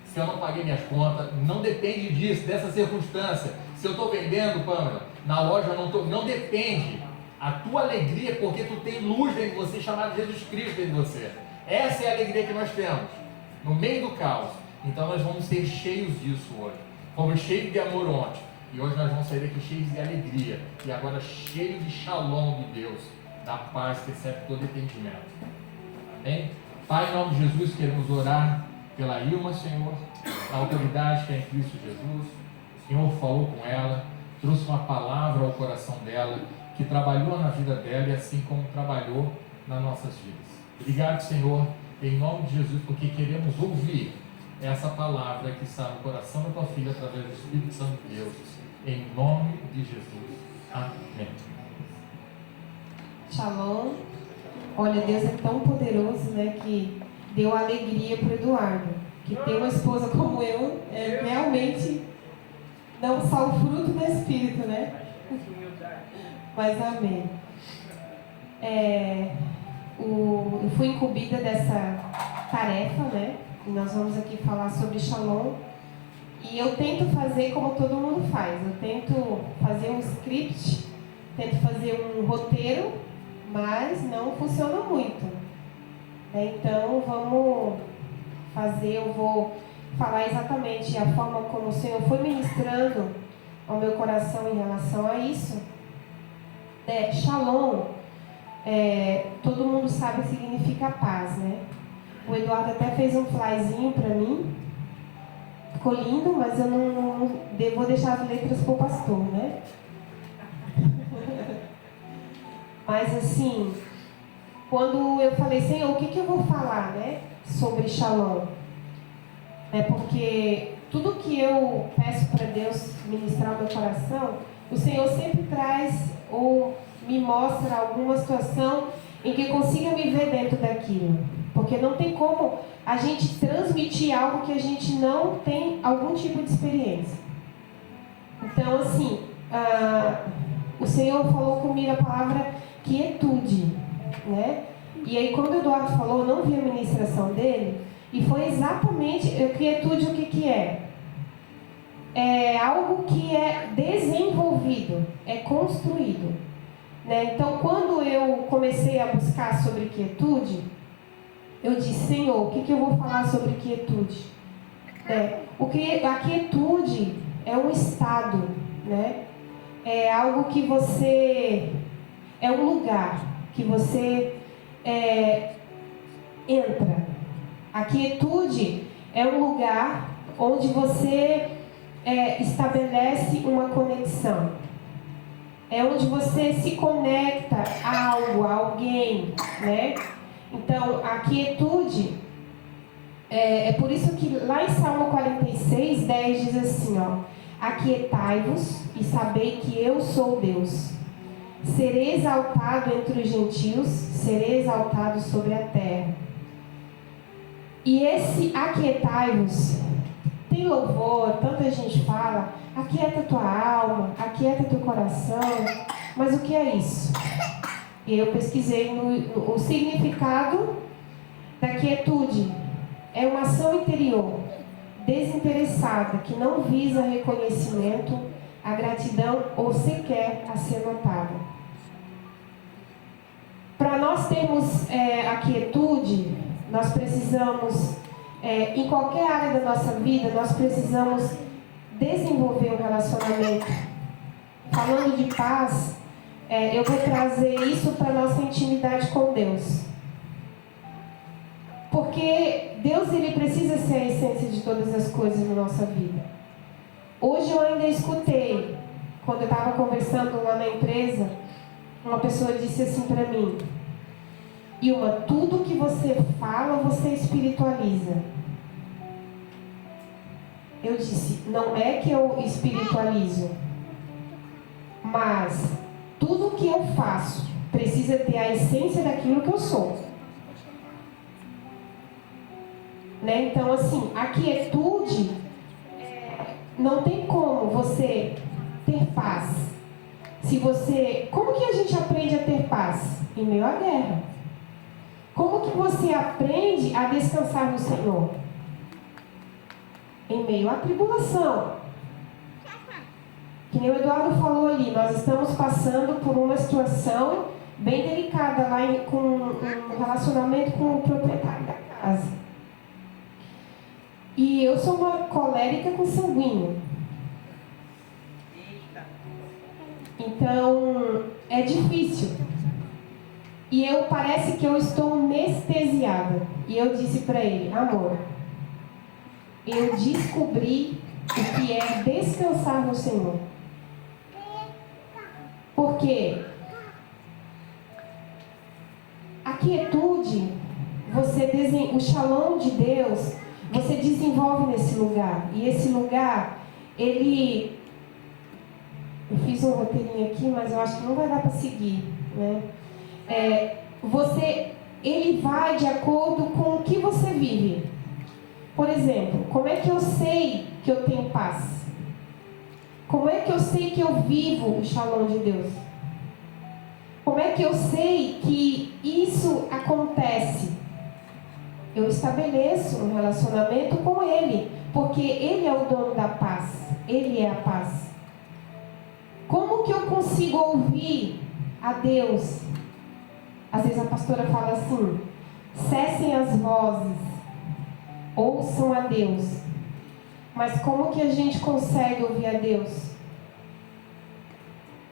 se eu não paguei minhas contas. Não depende disso, dessa circunstância. Se eu estou vendendo, Pâmela, na loja eu não estou. Não depende. A tua alegria é porque tu tem luz dentro de você, chamada Jesus Cristo dentro de você. Essa é a alegria que nós temos, no meio do caos. Então nós vamos ser cheios disso hoje. Fomos cheios de amor ontem, e hoje nós vamos sair daqui cheios de alegria, e agora cheios de shalom de Deus, da paz que excede todo entendimento. Amém? Pai, em nome de Jesus, queremos orar pela Ilma, Senhor, a autoridade que é em Cristo Jesus. O Senhor falou com ela, trouxe uma palavra ao coração dela, que trabalhou na vida dela e assim como trabalhou nas nossas vidas. Obrigado, Senhor, em nome de Jesus, porque queremos ouvir essa palavra que está no coração da tua filha através do Espírito Santo de Deus. Em nome de Jesus. Amém. Shalom. Olha, Deus é tão poderoso, né, que deu alegria para o Eduardo. Que ter uma esposa como eu é realmente não só o fruto do Espírito, né? Mas amém. eu fui incumbida dessa tarefa, né? E nós vamos aqui falar sobre Shalom. E eu tento fazer como todo mundo faz. Eu tento fazer um script, tento fazer um roteiro, mas não funciona muito. Então vamos fazer, eu vou falar exatamente a forma como o Senhor foi ministrando ao meu coração em relação a isso. Shalom, todo mundo sabe que significa paz, né? O Eduardo até fez um flyzinho para mim. Ficou lindo, mas eu não vou deixar as letras para o pastor, né? Mas assim, quando eu falei, Senhor, o que eu vou falar, né, sobre Shalom? Porque tudo que eu peço para Deus ministrar no meu coração, o Senhor sempre traz ou me mostra alguma situação em que eu consiga me ver dentro daquilo. Porque não tem como a gente transmitir algo que a gente não tem algum tipo de experiência. Então, assim, o Senhor falou comigo a palavra quietude, né? E aí, quando o Eduardo falou, eu não vi a ministração dele, e foi exatamente, quietude o que é? É algo que é desenvolvido, é construído, né? Então, quando eu comecei a buscar sobre quietude, eu disse, Senhor, o que eu vou falar sobre quietude? A quietude é um estado, né? É algo que você... É um lugar que você entra. A quietude é um lugar onde você estabelece uma conexão. É onde você se conecta a algo, a alguém, né? Então, a quietude, é por isso que lá em Salmo 46, 10 diz assim, ó: aquietai-vos e sabei que eu sou Deus. Serei exaltado entre os gentios, serei exaltado sobre a terra. E esse aquietai-vos tem louvor, tanta gente fala, aquieta tua alma, aquieta teu coração, mas o que é isso? E eu pesquisei o significado da quietude. É uma ação interior, desinteressada, que não visa reconhecimento, a gratidão ou sequer a ser notada. Para nós termos a quietude, nós precisamos, em qualquer área da nossa vida, nós precisamos desenvolver um relacionamento. Falando de paz, eu vou trazer isso para a nossa intimidade com Deus. Porque Deus, ele precisa ser a essência de todas as coisas na nossa vida. Hoje eu ainda escutei, quando eu estava conversando lá na empresa, uma pessoa disse assim para mim: Ilma, tudo que você fala, você espiritualiza. Eu disse, não é que eu espiritualizo, mas tudo que eu faço precisa ter a essência daquilo que eu sou. Né? Então, assim, a quietude, não tem como você ter paz. Como que a gente aprende a ter paz? Em meio à guerra. Como que você aprende a descansar no Senhor? Em meio à tribulação. Que nem o Eduardo falou ali, nós estamos passando por uma situação bem delicada lá com um relacionamento com o proprietário da casa. E eu sou uma colérica consanguínea. Então, é difícil. E parece que eu estou anestesiada. E eu disse para ele, amor, eu descobri o que é descansar no Senhor. Porque a quietude, o shalom de Deus, você desenvolve nesse lugar. E esse lugar, eu fiz um roteirinho aqui, mas eu acho que não vai dar para seguir, né? Ele vai de acordo com o que você vive. Por exemplo, como é que eu sei que eu tenho paz? Como é que eu sei que eu vivo o shalom de Deus? Como é que eu sei que isso acontece? Eu estabeleço um relacionamento com Ele, porque Ele é o dono da paz, Ele é a paz. Como que eu consigo ouvir a Deus? Às vezes a pastora fala assim: cessem as vozes, ouçam a Deus. Mas como que a gente consegue ouvir a Deus?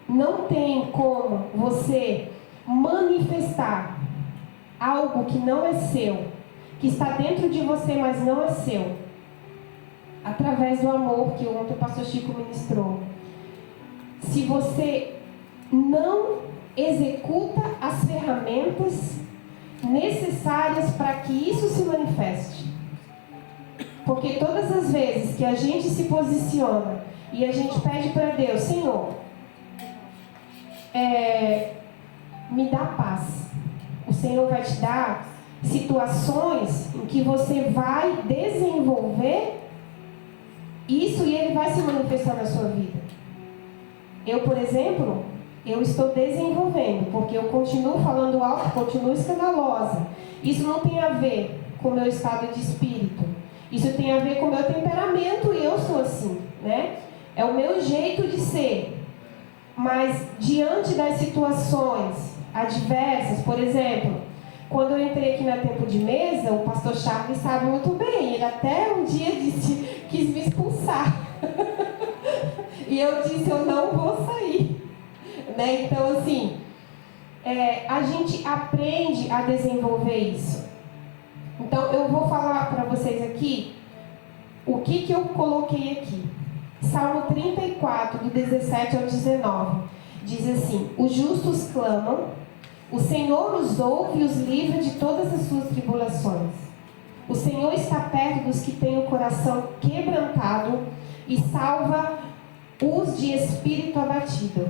Não tem como você manifestar algo que não é seu, que está dentro de você, mas não é seu, através do amor que ontem o pastor Chico ministrou. Se você não executa as ferramentas necessárias para que isso se manifeste. Porque todas as vezes que a gente se posiciona e a gente pede para Deus: Senhor, me dá paz. O Senhor vai te dar situações em que você vai desenvolver isso e Ele vai se manifestar na sua vida. Eu, por exemplo, eu estou desenvolvendo, porque eu continuo falando alto, continuo escandalosa. Isso não tem a ver com o meu estado de espírito. Isso tem a ver com o meu temperamento e eu sou assim, né? É o meu jeito de ser. Mas diante das situações adversas, por exemplo, quando eu entrei aqui na Tempo de Mesa, o pastor Charles sabe muito bem, ele até um dia quis me expulsar. E eu disse: eu não vou sair. Né? Então, assim, a gente aprende a desenvolver isso. Então, eu vou falar para vocês aqui o que eu coloquei aqui. Salmo 34, do 17 ao 19. Diz assim: os justos clamam, o Senhor os ouve e os livra de todas as suas tribulações. O Senhor está perto dos que têm o coração quebrantado e salva os de espírito abatido.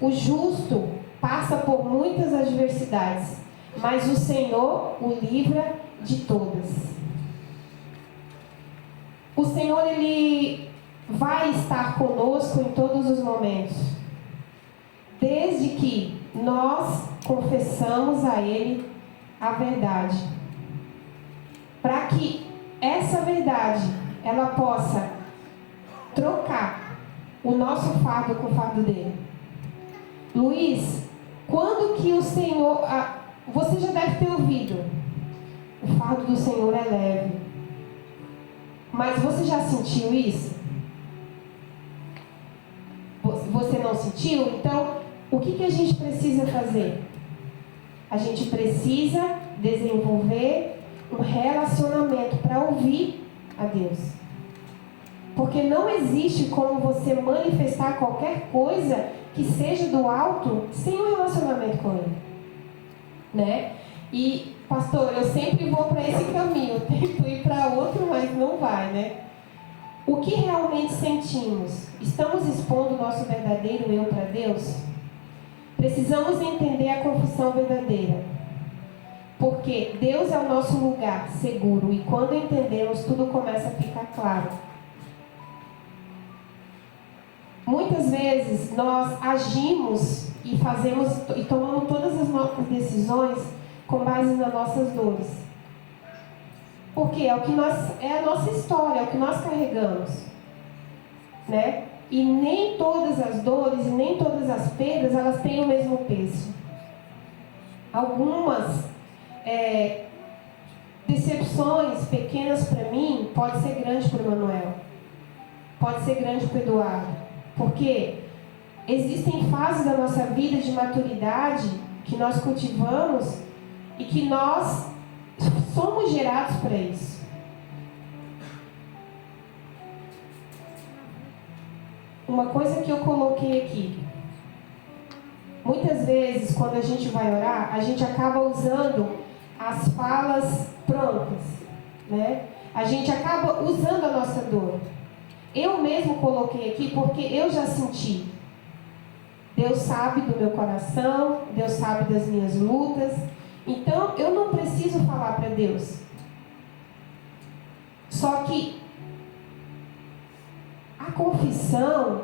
O justo passa por muitas adversidades, mas o Senhor o livra de todas. O Senhor, Ele vai estar conosco em todos os momentos, desde que nós confessamos a Ele a verdade, para que essa verdade ela possa trocar o nosso fardo com o fardo dele. Luiz, quando que o Senhor... você já deve ter ouvido: o fardo do Senhor é leve. Mas você já sentiu isso? Você não sentiu? Então, o que a gente precisa fazer? A gente precisa desenvolver um relacionamento para ouvir a Deus. Porque não existe como você manifestar qualquer coisa que seja do alto sem um relacionamento com Ele. Né? E, pastor, eu sempre vou para esse caminho. Eu tento ir para outro, mas não vai, né? O que realmente sentimos? Estamos expondo o nosso verdadeiro eu para Deus? Precisamos entender a confissão verdadeira. Porque Deus é o nosso lugar seguro. E quando entendemos, tudo começa a ficar claro. Muitas vezes nós agimos e fazemos e tomamos todas as nossas decisões com base nas nossas dores. Porque é a nossa história, é o que nós carregamos, né? E nem todas as dores e nem todas as perdas elas têm o mesmo peso. Algumas decepções pequenas para mim pode ser grande para o Manuel, pode ser grande para o Eduardo. Porque existem fases da nossa vida de maturidade que nós cultivamos e que nós somos gerados para isso. Uma coisa que eu coloquei aqui: muitas vezes quando a gente vai orar, a gente acaba usando as falas prontas, né? A gente acaba usando a nossa dor. Eu mesmo coloquei aqui porque eu já senti. Deus sabe do meu coração, Deus sabe das minhas lutas. Então, eu não preciso falar para Deus. Só que a confissão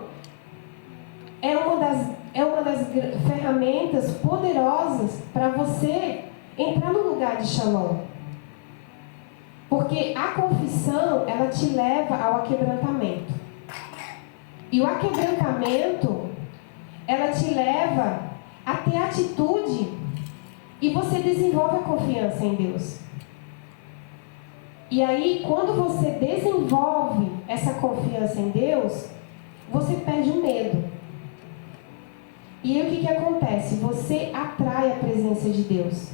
é uma das das ferramentas poderosas para você entrar no lugar de Shalom. Porque a confissão, ela te leva ao aquebrantamento. E o aquebrantamento, ela te leva a ter atitude e você desenvolve a confiança em Deus. E aí, quando você desenvolve essa confiança em Deus, você perde o medo. E aí o que acontece? Você atrai a presença de Deus.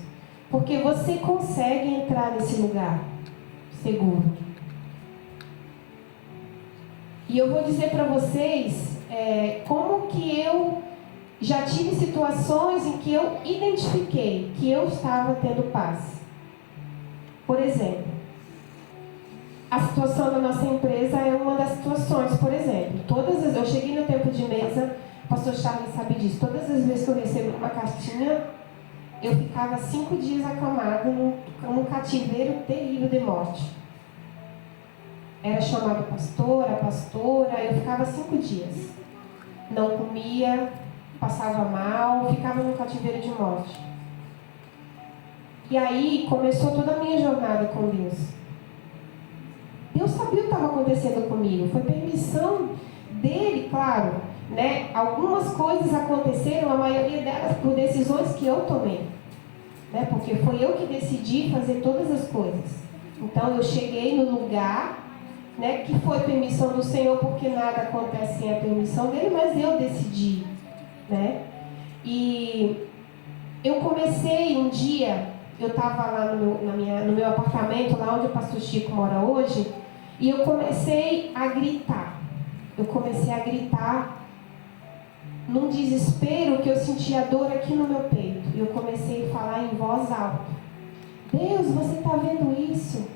Porque você consegue entrar nesse lugar seguro. E eu vou dizer para vocês como que eu já tive situações em que eu identifiquei que eu estava tendo paz. Por exemplo, a situação da nossa empresa é uma das situações. Por exemplo, eu cheguei no tempo de mesa, o pastor Charles sabe disso, todas as vezes que eu recebo uma cartinha, eu ficava 5 dias acamada num cativeiro terrível de morte. Era chamado pastora, eu ficava 5 dias. Não comia, passava mal, ficava num cativeiro de morte. E aí começou toda a minha jornada com Deus. Deus sabia o que estava acontecendo comigo. Foi permissão dele, claro, né? Algumas coisas aconteceram, a maioria delas por decisões que eu tomei, né? Porque foi eu que decidi fazer todas as coisas. Então eu cheguei no lugar, né, que foi permissão do Senhor, porque nada acontece sem a permissão dele, mas eu decidi, né? E eu comecei um dia, eu estava lá no meu apartamento, lá onde o pastor Chico mora hoje, e eu comecei a gritar. Eu comecei a gritar num desespero que eu sentia dor aqui no meu peito. E eu comecei a falar em voz alta. Deus, você está vendo isso?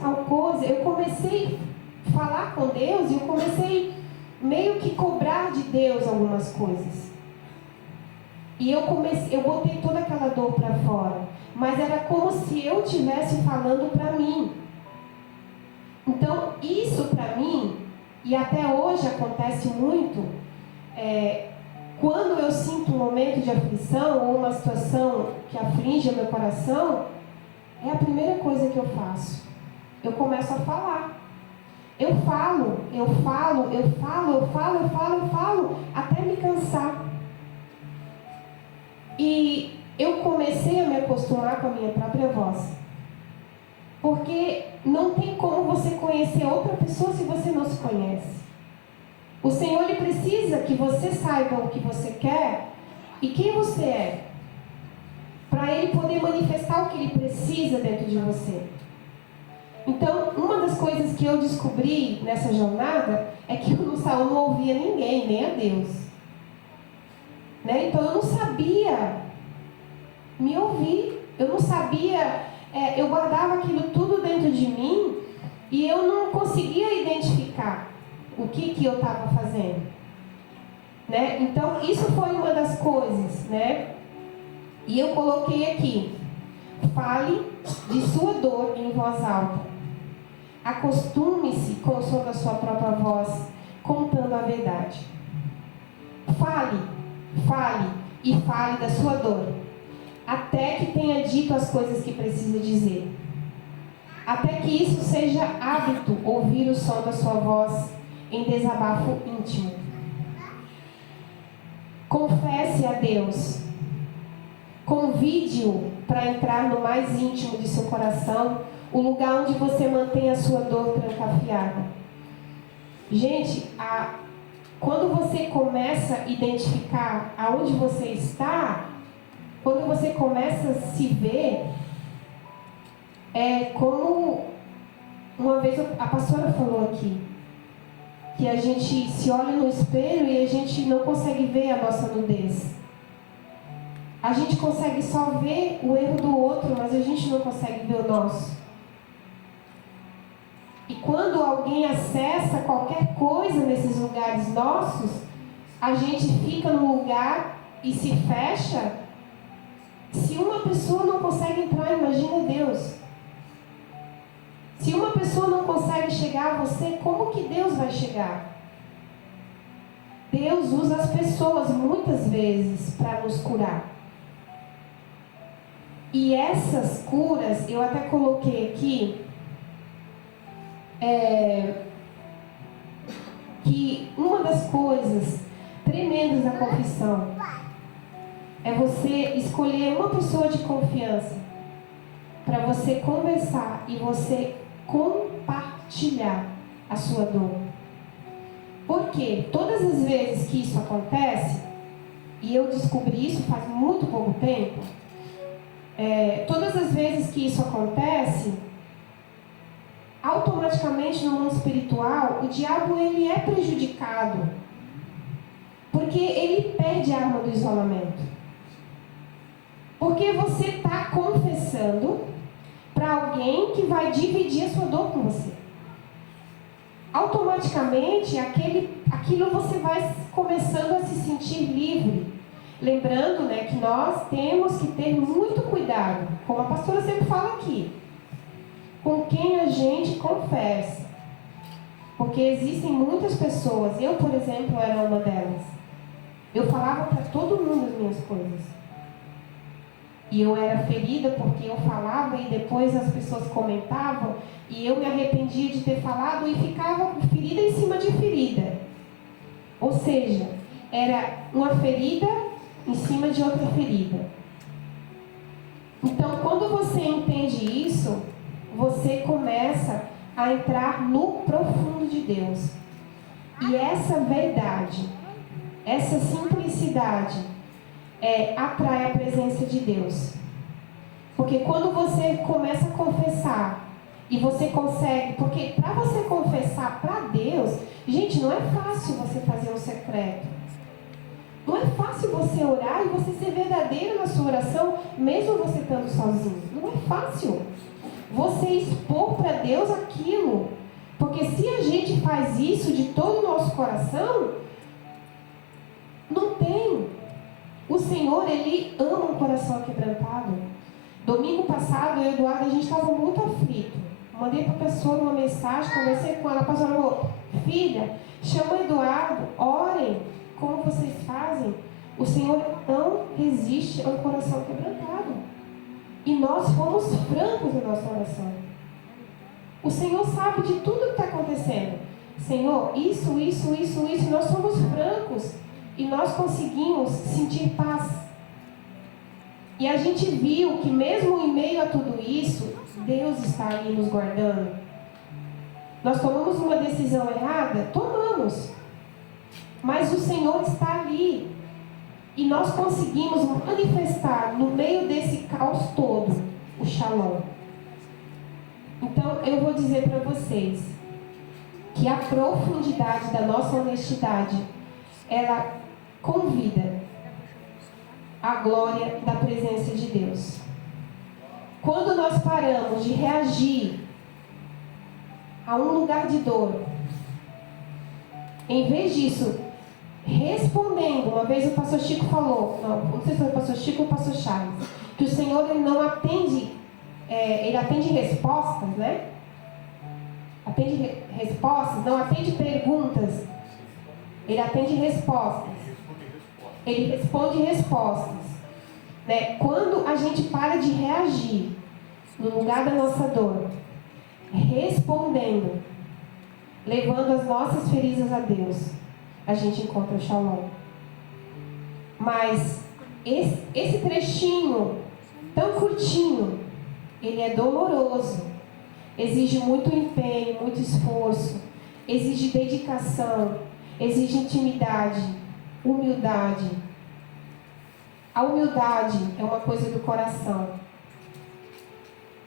Tal coisa. Eu comecei a falar com Deus e eu comecei meio que cobrar de Deus algumas coisas. E eu botei toda aquela dor para fora. Mas era como se eu estivesse falando para mim. Então, isso para mim, e até hoje acontece muito, quando eu sinto um momento de aflição ou uma situação que aflige o meu coração, é a primeira coisa que eu faço. Eu começo a falar. Eu falo, até me cansar. E eu comecei a me acostumar com a minha própria voz. Porque não tem como você conhecer outra pessoa se você não se conhece. O Senhor, ele precisa que você saiba o que você quer e quem você é, para ele poder manifestar o que ele precisa dentro de você. Então, uma das coisas que eu descobri nessa jornada é que eu não ouvia ninguém, nem a Deus. Né? Então, eu não sabia me ouvir, eu não sabia, eu guardava aquilo tudo dentro de mim e eu não conseguia identificar o que eu estava fazendo. Né? Então, isso foi uma das coisas, né? E eu coloquei aqui: fale de sua dor em voz alta. Acostume-se com o som da sua própria voz, contando a verdade. Fale e fale da sua dor, até que tenha dito as coisas que precisa dizer. Até que isso seja hábito, ouvir o som da sua voz em desabafo íntimo. Confesse a Deus. Convide-o para entrar no mais íntimo de seu coração, o lugar onde você mantém a sua dor trancafiada. Gente, quando você começa a identificar aonde você está, quando você começa a se ver, é como uma vez a pastora falou aqui, que a gente se olha no espelho e a gente não consegue ver a nossa nudez. A gente consegue só ver o erro do outro, mas a gente não consegue ver o nosso. E quando alguém acessa qualquer coisa nesses lugares nossos, a gente fica no lugar e se fecha. Se uma pessoa não consegue entrar, imagina Deus. Se uma pessoa não consegue chegar a você, como que Deus vai chegar? Deus usa as pessoas muitas curar. E essas curas, eu até coloquei aqui, que uma das coisas tremendas da confissão é você escolher uma pessoa de confiança para você conversar e você compartilhar a sua dor. Porque todas as vezes que isso acontece, e eu descobri isso faz muito pouco tempo, todas as vezes que isso acontece, automaticamente no mundo espiritual, o diabo ele é prejudicado, porque ele perde a arma do isolamento. Porque você está confessando para alguém que vai dividir a sua dor com você. Automaticamente, aquilo você vai começando a se sentir livre. Lembrando, né, que nós temos que ter muito cuidado, como a pastora sempre fala aqui, com quem a gente confessa. Porque existem muitas pessoas, eu, por exemplo, era uma delas. Eu falava para todo mundo as minhas coisas. E eu era ferida porque eu falava e depois as pessoas comentavam e eu me arrependia de ter falado e ficava ferida em cima de ferida. Ou seja, era uma ferida em cima de outra ferida. Então, quando você entende isso, você começa a entrar no profundo de Deus. E essa verdade, essa simplicidade, atrai a presença de Deus. Porque quando você começa a confessar, e você consegue, porque para você confessar para Deus, gente, não é fácil você fazer um secreto. Não é fácil você orar e você ser verdadeiro na sua oração, mesmo você estando sozinho. Não é fácil você expor para Deus aquilo. Porque se a gente faz isso de todo o nosso coração, não tem. O Senhor, Ele ama um coração quebrantado. Domingo passado, eu e o Eduardo, a gente estava muito aflito. Mandei para a pessoa uma mensagem, conversei com ela, a pessoa falou: filha, chama o Eduardo, orem, como vocês fazem. O Senhor não resiste a um coração quebrantado. E nós fomos francos na nossa oração. O Senhor sabe de tudo que está acontecendo. Senhor, isso, e nós somos francos. E nós conseguimos sentir paz. E a gente viu que mesmo em meio a tudo isso, Deus está ali nos guardando. Nós tomamos uma decisão errada? Tomamos. Mas o Senhor está ali. E nós conseguimos manifestar no meio desse caos todo o Shalom. Então eu vou dizer para vocês que a profundidade da nossa honestidade, ela convida a glória da presença de Deus. Quando nós paramos de reagir a um lugar de dor, em vez disso, respondendo, uma vez o pastor Chico falou, não sei se foi o pastor Chico ou o pastor Charles, que o Senhor ele não atende, ele atende respostas, né? Atende respostas, não atende perguntas, ele atende respostas. Ele responde respostas. Né? Quando a gente para de reagir no lugar da nossa dor, respondendo, levando as nossas feridas a Deus, a gente encontra o Shalom. Mas esse trechinho tão curtinho, ele é doloroso, exige muito empenho, muito esforço, exige dedicação, exige intimidade, humildade. A humildade é uma coisa do coração.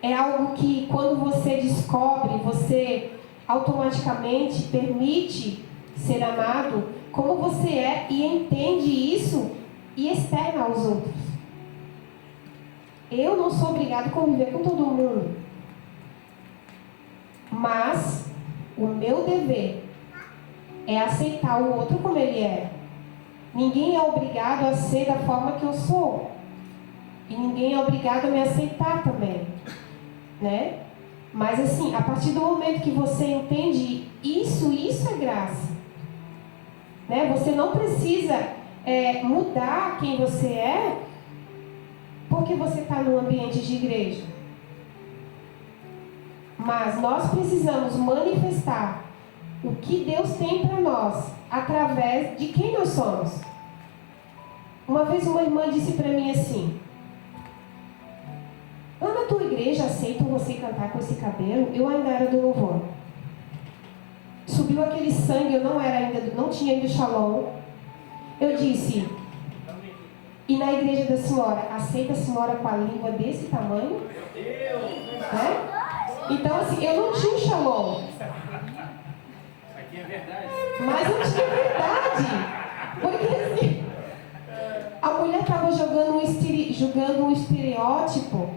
É algo que quando você descobre, você automaticamente permite ser amado como você é e entende isso e externa aos outros. Eu não sou obrigado a conviver com todo mundo. Mas o meu dever é aceitar o outro como ele é. Ninguém é obrigado a ser da forma que eu sou. E ninguém é obrigado a me aceitar também. Né? Mas assim, a partir do momento que você entende isso é graça. Né? Você não precisa mudar quem você é porque você está num ambiente de igreja. Mas nós precisamos manifestar o que Deus tem para nós através de quem nós somos. Uma vez uma irmã disse para mim assim: lá na tua igreja aceitam você cantar com esse cabelo? Eu ainda era do louvor. Subiu aquele sangue, eu não tinha ainda Shalom. Eu disse: e na igreja da senhora, aceita a senhora com a língua desse tamanho? Né? Então assim, eu não tinha Shalom. Aqui é verdade. Mas eu tinha verdade. Porque assim, a mulher estava julgando um estereótipo,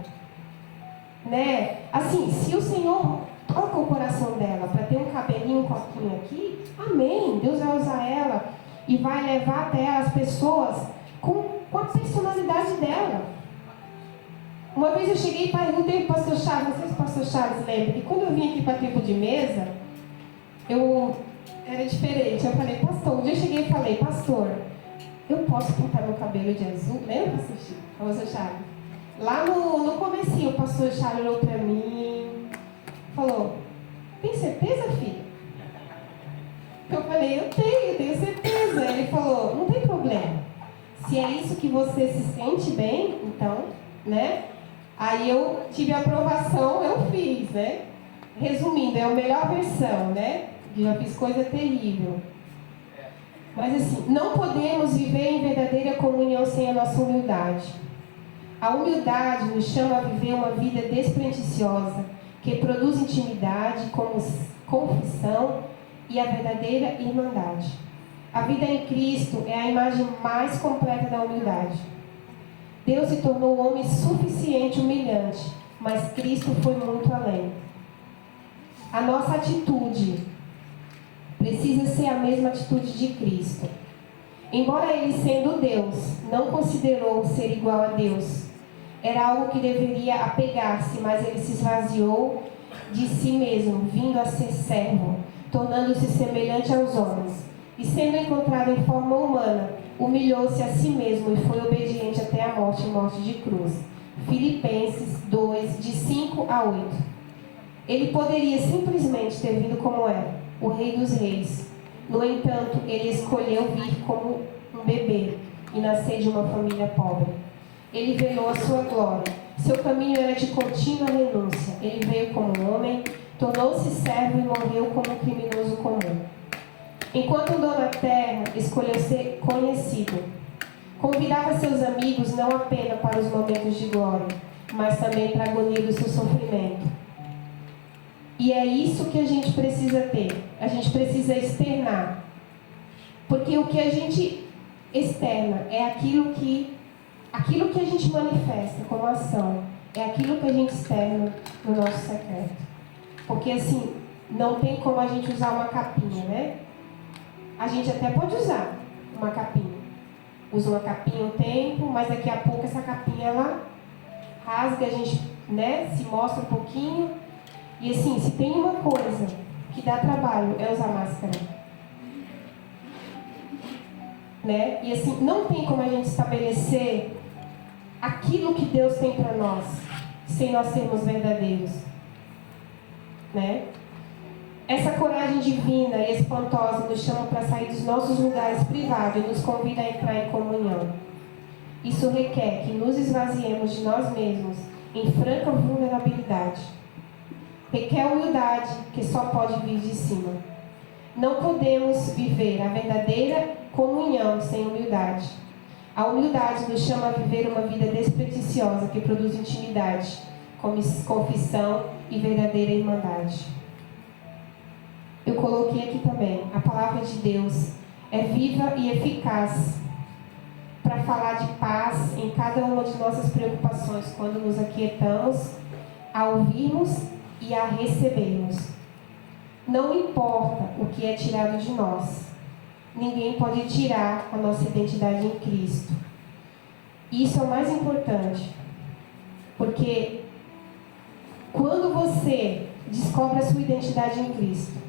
né? Assim, se o Senhor toca o coração dela para ter um cabelinho, um coquinho aqui, amém. Deus vai usar ela e vai levar até as pessoas com a personalidade dela. Uma vez eu cheguei e perguntei para o pastor Charles, não sei se o pastor Charles lembra, que quando eu vim aqui para tempo de mesa, era diferente. Eu falei: pastor, um dia eu cheguei e falei: pastor, eu posso pintar meu cabelo de azul? Lembra, pastor Charles? Lá no comecinho, o pastor Charles olhou para mim, falou: tem certeza, filha? Eu falei: eu tenho certeza. Ele falou: não tem problema. Se é isso que você se sente bem, então, né? Aí eu tive aprovação, eu fiz, né? Resumindo, é a melhor versão, né? Já fiz coisa terrível. Mas assim, não podemos viver em verdadeira comunhão sem a nossa humildade. A humildade nos chama a viver uma vida despretensiosa, que produz intimidade, confissão e a verdadeira irmandade. A vida em Cristo é a imagem mais completa da humildade. Deus se tornou um homem suficiente humilhante, mas Cristo foi muito além. A nossa atitude precisa ser a mesma atitude de Cristo. Embora ele, sendo Deus, não considerou ser igual a Deus, era algo que deveria apegar-se, mas ele se esvaziou de si mesmo, vindo a ser servo, tornando-se semelhante aos homens. E sendo encontrado em forma humana, humilhou-se a si mesmo e foi obediente até a morte de cruz. Filipenses 2, de 5 a 8. Ele poderia simplesmente ter vindo como o Rei dos Reis. No entanto, ele escolheu vir como um bebê e nascer de uma família pobre. Ele velou a sua glória. Seu caminho era de contínua renúncia. Ele veio como um homem, tornou-se servo e morreu como um criminoso comum. Enquanto andou na terra, escolheu ser conhecido. Convidava seus amigos não apenas para os momentos de glória, mas também para a agonia do seu sofrimento. E é isso que a gente precisa ter. A gente precisa externar. Porque o que a gente externa é aquilo que a gente manifesta como ação. É aquilo que a gente externa no nosso secreto. Porque assim, não tem como a gente usar uma capinha, né? A gente até pode usar uma capinha. Usa uma capinha um tempo, mas daqui a pouco essa capinha ela rasga, a gente, né, se mostra um pouquinho. E assim, se tem uma coisa que dá trabalho é usar máscara. Né? E assim, não tem como a gente estabelecer aquilo que Deus tem para nós sem nós sermos verdadeiros. Né? Essa coragem divina e espantosa nos chama para sair dos nossos lugares privados e nos convida a entrar em comunhão. Isso requer que nos esvaziemos de nós mesmos em franca vulnerabilidade. Requer humildade que só pode vir de cima. Não podemos viver a verdadeira comunhão sem humildade. A humildade nos chama a viver uma vida despretensiosa que produz intimidade, confissão e verdadeira irmandade. Eu coloquei aqui também, a palavra de Deus é viva e eficaz para falar de paz em cada uma de nossas preocupações quando nos aquietamos, a ouvirmos e a recebermos. Não importa o que é tirado de nós, ninguém pode tirar a nossa identidade em Cristo. Isso é o mais importante, porque quando você descobre a sua identidade em Cristo,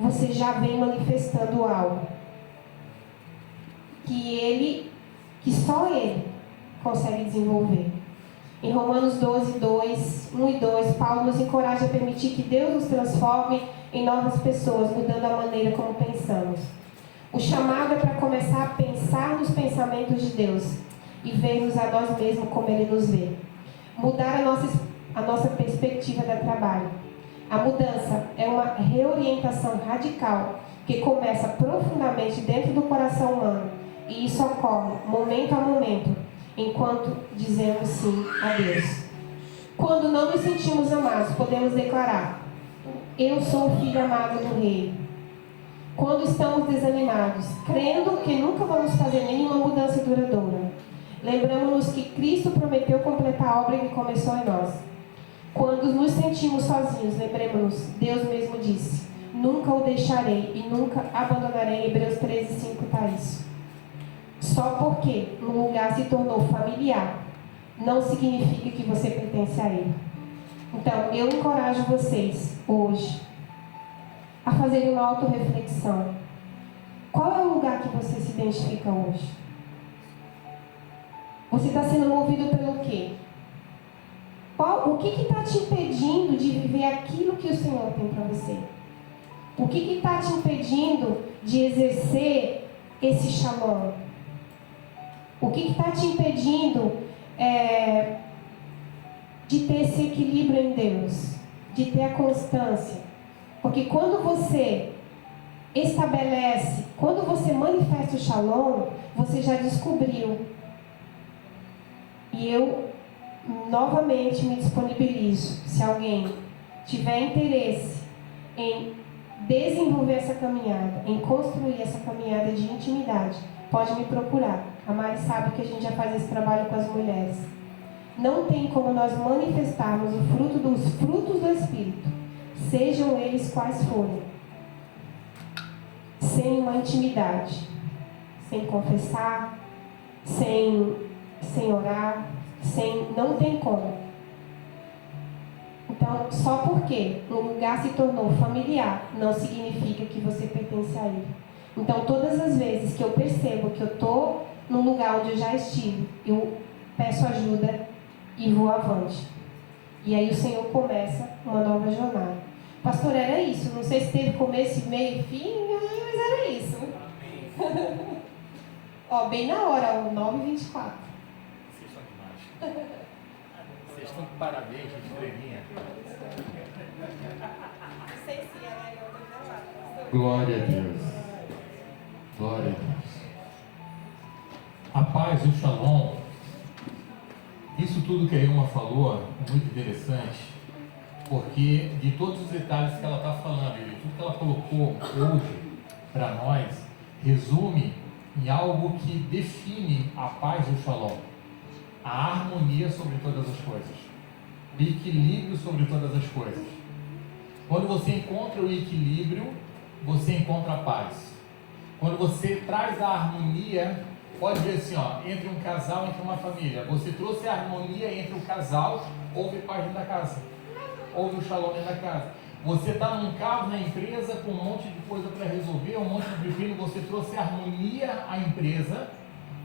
você já vem manifestando algo que só Ele consegue desenvolver. Em Romanos 12, 1 e 2, Paulo nos encoraja a permitir que Deus nos transforme em novas pessoas, mudando a maneira como pensamos. O chamado é para começar a pensar nos pensamentos de Deus e vermos a nós mesmos como Ele nos vê. Mudar a nossa perspectiva de trabalho. A mudança é uma reorientação radical que começa profundamente dentro do coração humano, e isso ocorre momento a momento, enquanto dizemos sim a Deus. Quando não nos sentimos amados, podemos declarar: eu sou o filho amado do Rei. Quando estamos desanimados, crendo que nunca vamos fazer nenhuma mudança duradoura, lembramos-nos que Cristo prometeu completar a obra que começou em nós. Quando nos sentimos sozinhos, lembremos-nos, Deus mesmo disse: nunca o deixarei e nunca abandonarei. Hebreus 13:5 está isso. Só porque um lugar se tornou familiar, não significa que você pertence a ele. Então, eu encorajo vocês, hoje, a fazerem uma autorreflexão. Qual é o lugar que você se identifica hoje? Você está sendo movido pelo quê? O que está te impedindo de viver aquilo que o Senhor tem para você? O que está te impedindo de exercer esse shalom? O que está te impedindo de ter esse equilíbrio em Deus? De ter a constância? Porque quando você estabelece, quando você manifesta o shalom, você já descobriu. E eu novamente me disponibilizo, se alguém tiver interesse em desenvolver essa caminhada, em construir essa caminhada de intimidade, pode me procurar. A Mari sabe que a gente já faz esse trabalho com as mulheres. Não tem como nós manifestarmos o fruto dos frutos do Espírito, sejam eles quais forem, sem uma intimidade, sem confessar, sem orar, não tem como. Então, só porque um lugar se tornou familiar, não significa que você pertence a ele. Então, todas as vezes que eu percebo que eu estou num lugar onde eu já estive, eu peço ajuda e vou avante. E aí o Senhor começa uma nova jornada. Pastor, era isso. Não sei se teve começo, meio e fim, mas era isso. Ó, bem na hora, 9h24. Vocês estão demais. Vocês estão de parabéns, estrelinha. Não sei se era eu tô. Glória a Deus. Glória a Deus. A paz, o shalom. Isso tudo que a Ilma falou é muito interessante, porque de todos os detalhes que ela está falando, e de tudo que ela colocou hoje para nós, resume em algo que define a paz e o shalom: a harmonia sobre todas as coisas, o equilíbrio sobre todas as coisas. Quando você encontra o equilíbrio, você encontra a paz. Quando você traz a harmonia, pode ver assim, ó, entre um casal, entre uma família, você trouxe a harmonia entre o casal, houve paz dentro da casa, houve o shalom dentro da casa. Você está num carro, na empresa, com um monte de coisa para resolver, um monte de pepino, você trouxe harmonia à empresa,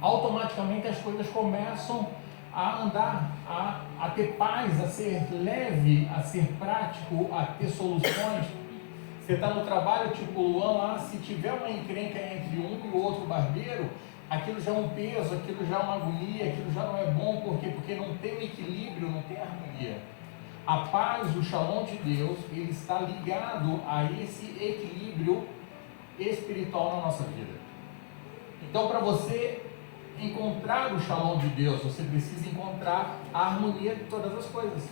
automaticamente as coisas começam a andar, a ter paz, a ser leve, a ser prático, a ter soluções. Você está no trabalho, tipo o Luan lá, se tiver uma encrenca entre um e o outro barbeiro, aquilo já é um peso, aquilo já é uma agonia, aquilo já não é bom, por quê? Porque não tem equilíbrio, não tem harmonia. A paz, o shalom de Deus, ele está ligado a esse equilíbrio espiritual na nossa vida. Então, para você encontrar o shalom de Deus, você precisa encontrar a harmonia de todas as coisas.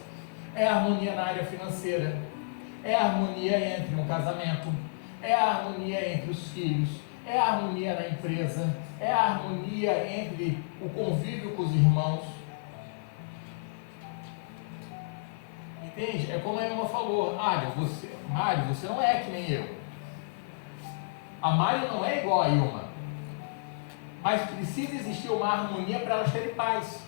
É a harmonia na área financeira, é a harmonia entre um casamento, é a harmonia entre os filhos, é a harmonia na empresa, é a harmonia entre o convívio com os irmãos. Entende? É como a Ilma falou: Mário, você não é que nem eu. A Mário não é igual a Ilma, mas precisa existir uma harmonia para elas terem paz.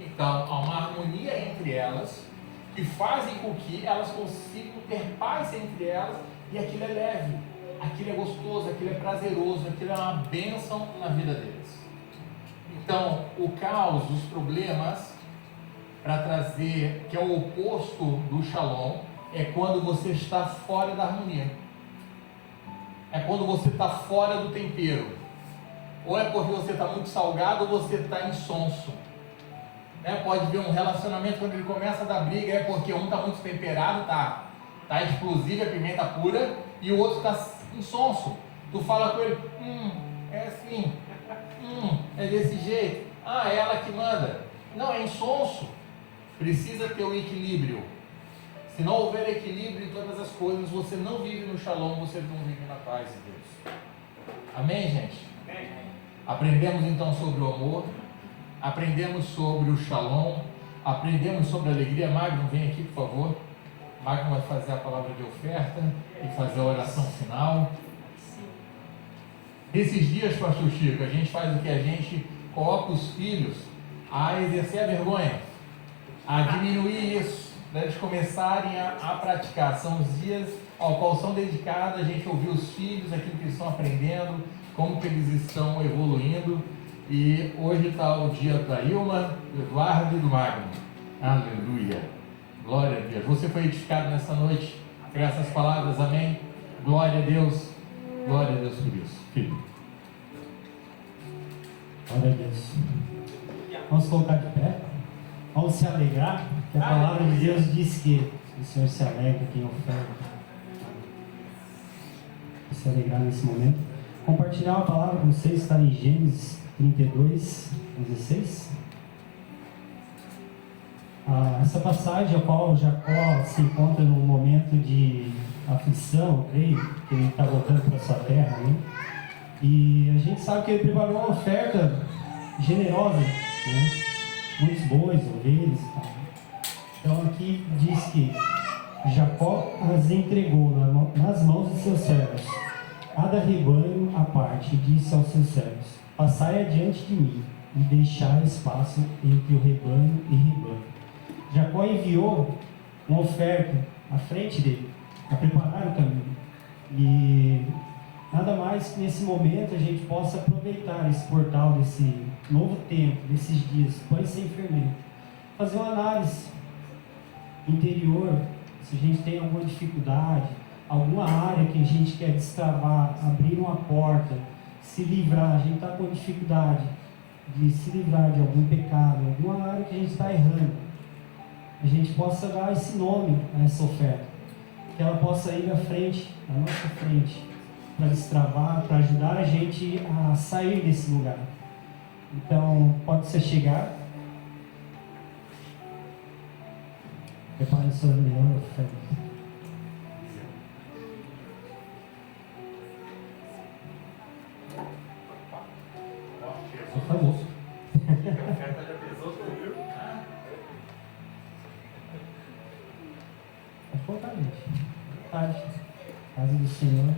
Então, há uma harmonia entre elas que fazem com que elas consigam ter paz entre elas, e aquilo é leve. aquilo é gostoso, aquilo é prazeroso, aquilo é uma bênção na vida deles. Então, o caos, os problemas, para trazer, que é o oposto do shalom, é quando você está fora da harmonia. É quando você está fora do tempero. Ou é porque você está muito salgado ou você está insonso. Pode ver um relacionamento, quando ele começa a dar briga, é porque um está muito temperado, tá explosivo, é pimenta pura, e o outro está insonso. Tu fala com ele, é assim, é desse jeito, é ela que manda. Não, é insonso. Precisa ter um equilíbrio. Se não houver equilíbrio em todas as coisas, você não vive no shalom, você não vive na paz de Deus. Amém, gente? Amém. Aprendemos então sobre o amor, aprendemos sobre o shalom, aprendemos sobre a alegria. Magno, vem aqui, por favor. Magno vai fazer a palavra de oferta e fazer a oração final. Esses dias, pastor Chico, a gente faz o que? A gente coloca os filhos a exercer a vergonha, a diminuir isso, para eles começarem a praticar. São os dias ao qual são dedicados a gente ouvir os filhos, aquilo que eles estão aprendendo, como que eles estão evoluindo. E hoje está o dia da Ilma, do Eduardo e do Magno. Aleluia, glória a Deus. Você foi edificado nessa noite por essas palavras, amém? Glória a Deus por isso, filho. Glória a Deus. Vamos colocar de pé. Vamos se alegrar, que a palavra de Deus diz que o Senhor se alegra quem oferta. Vamos se alegrar nesse momento. Compartilhar uma palavra com vocês, está em Gênesis 32, 16. Essa passagem, a qual Jacó se encontra num momento de aflição, eu creio, que ele está voltando para a sua terra, né? E a gente sabe que ele preparou uma oferta generosa, né? Muitos bois, ovelhas e tal. Então aqui diz que Jacó as entregou nas mãos de seus servos. Cada rebanho à parte disse aos seus servos: passai adiante de mim e deixai espaço entre o rebanho e rebanho. Jacó enviou uma oferta à frente dele, para preparar o caminho. E nada mais que nesse momento a gente possa aproveitar esse portal desse novo tempo, desses dias, pode ser fermento, fazer uma análise interior, se a gente tem alguma dificuldade, alguma área que a gente quer destravar, abrir uma porta, se livrar, a gente está com dificuldade de se livrar de algum pecado, alguma área que a gente está errando, a gente possa dar esse nome a essa oferta, que ela possa ir à frente, à nossa frente, para destravar, para ajudar a gente a sair desse lugar. Então, pode ser chegar. Prepare sua melhor oferta. Por favor. Pode colocar, gente. Vontade. Casa do Senhor.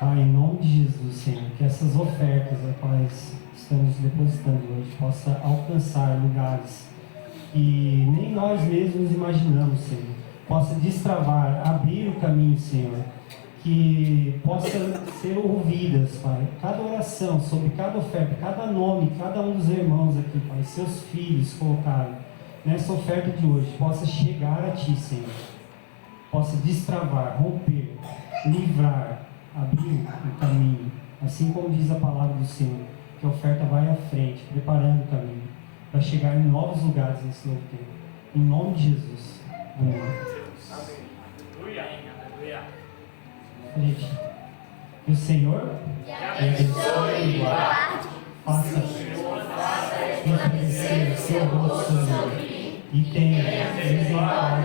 Pai, em nome de Jesus, Senhor, que essas ofertas, quais estamos depositando hoje, possa alcançar lugares que nem nós mesmos imaginamos, Senhor. Possa destravar, abrir o caminho, Senhor. Que possa ser ouvidas, Pai, cada oração sobre cada oferta, cada nome, cada um dos irmãos aqui, Pai, seus filhos colocaram nessa oferta de hoje, possa chegar a Ti, Senhor. Possa destravar, romper, livrar, abrir o caminho, assim como diz a palavra do Senhor, que a oferta vai à frente, preparando o caminho, para chegar em novos lugares nesse novo tempo. Em nome de Jesus. Amém. Gente, que o Senhor abençoe e guarde, faça resplandecer o seu rosto sobre mim e tenha misericórdia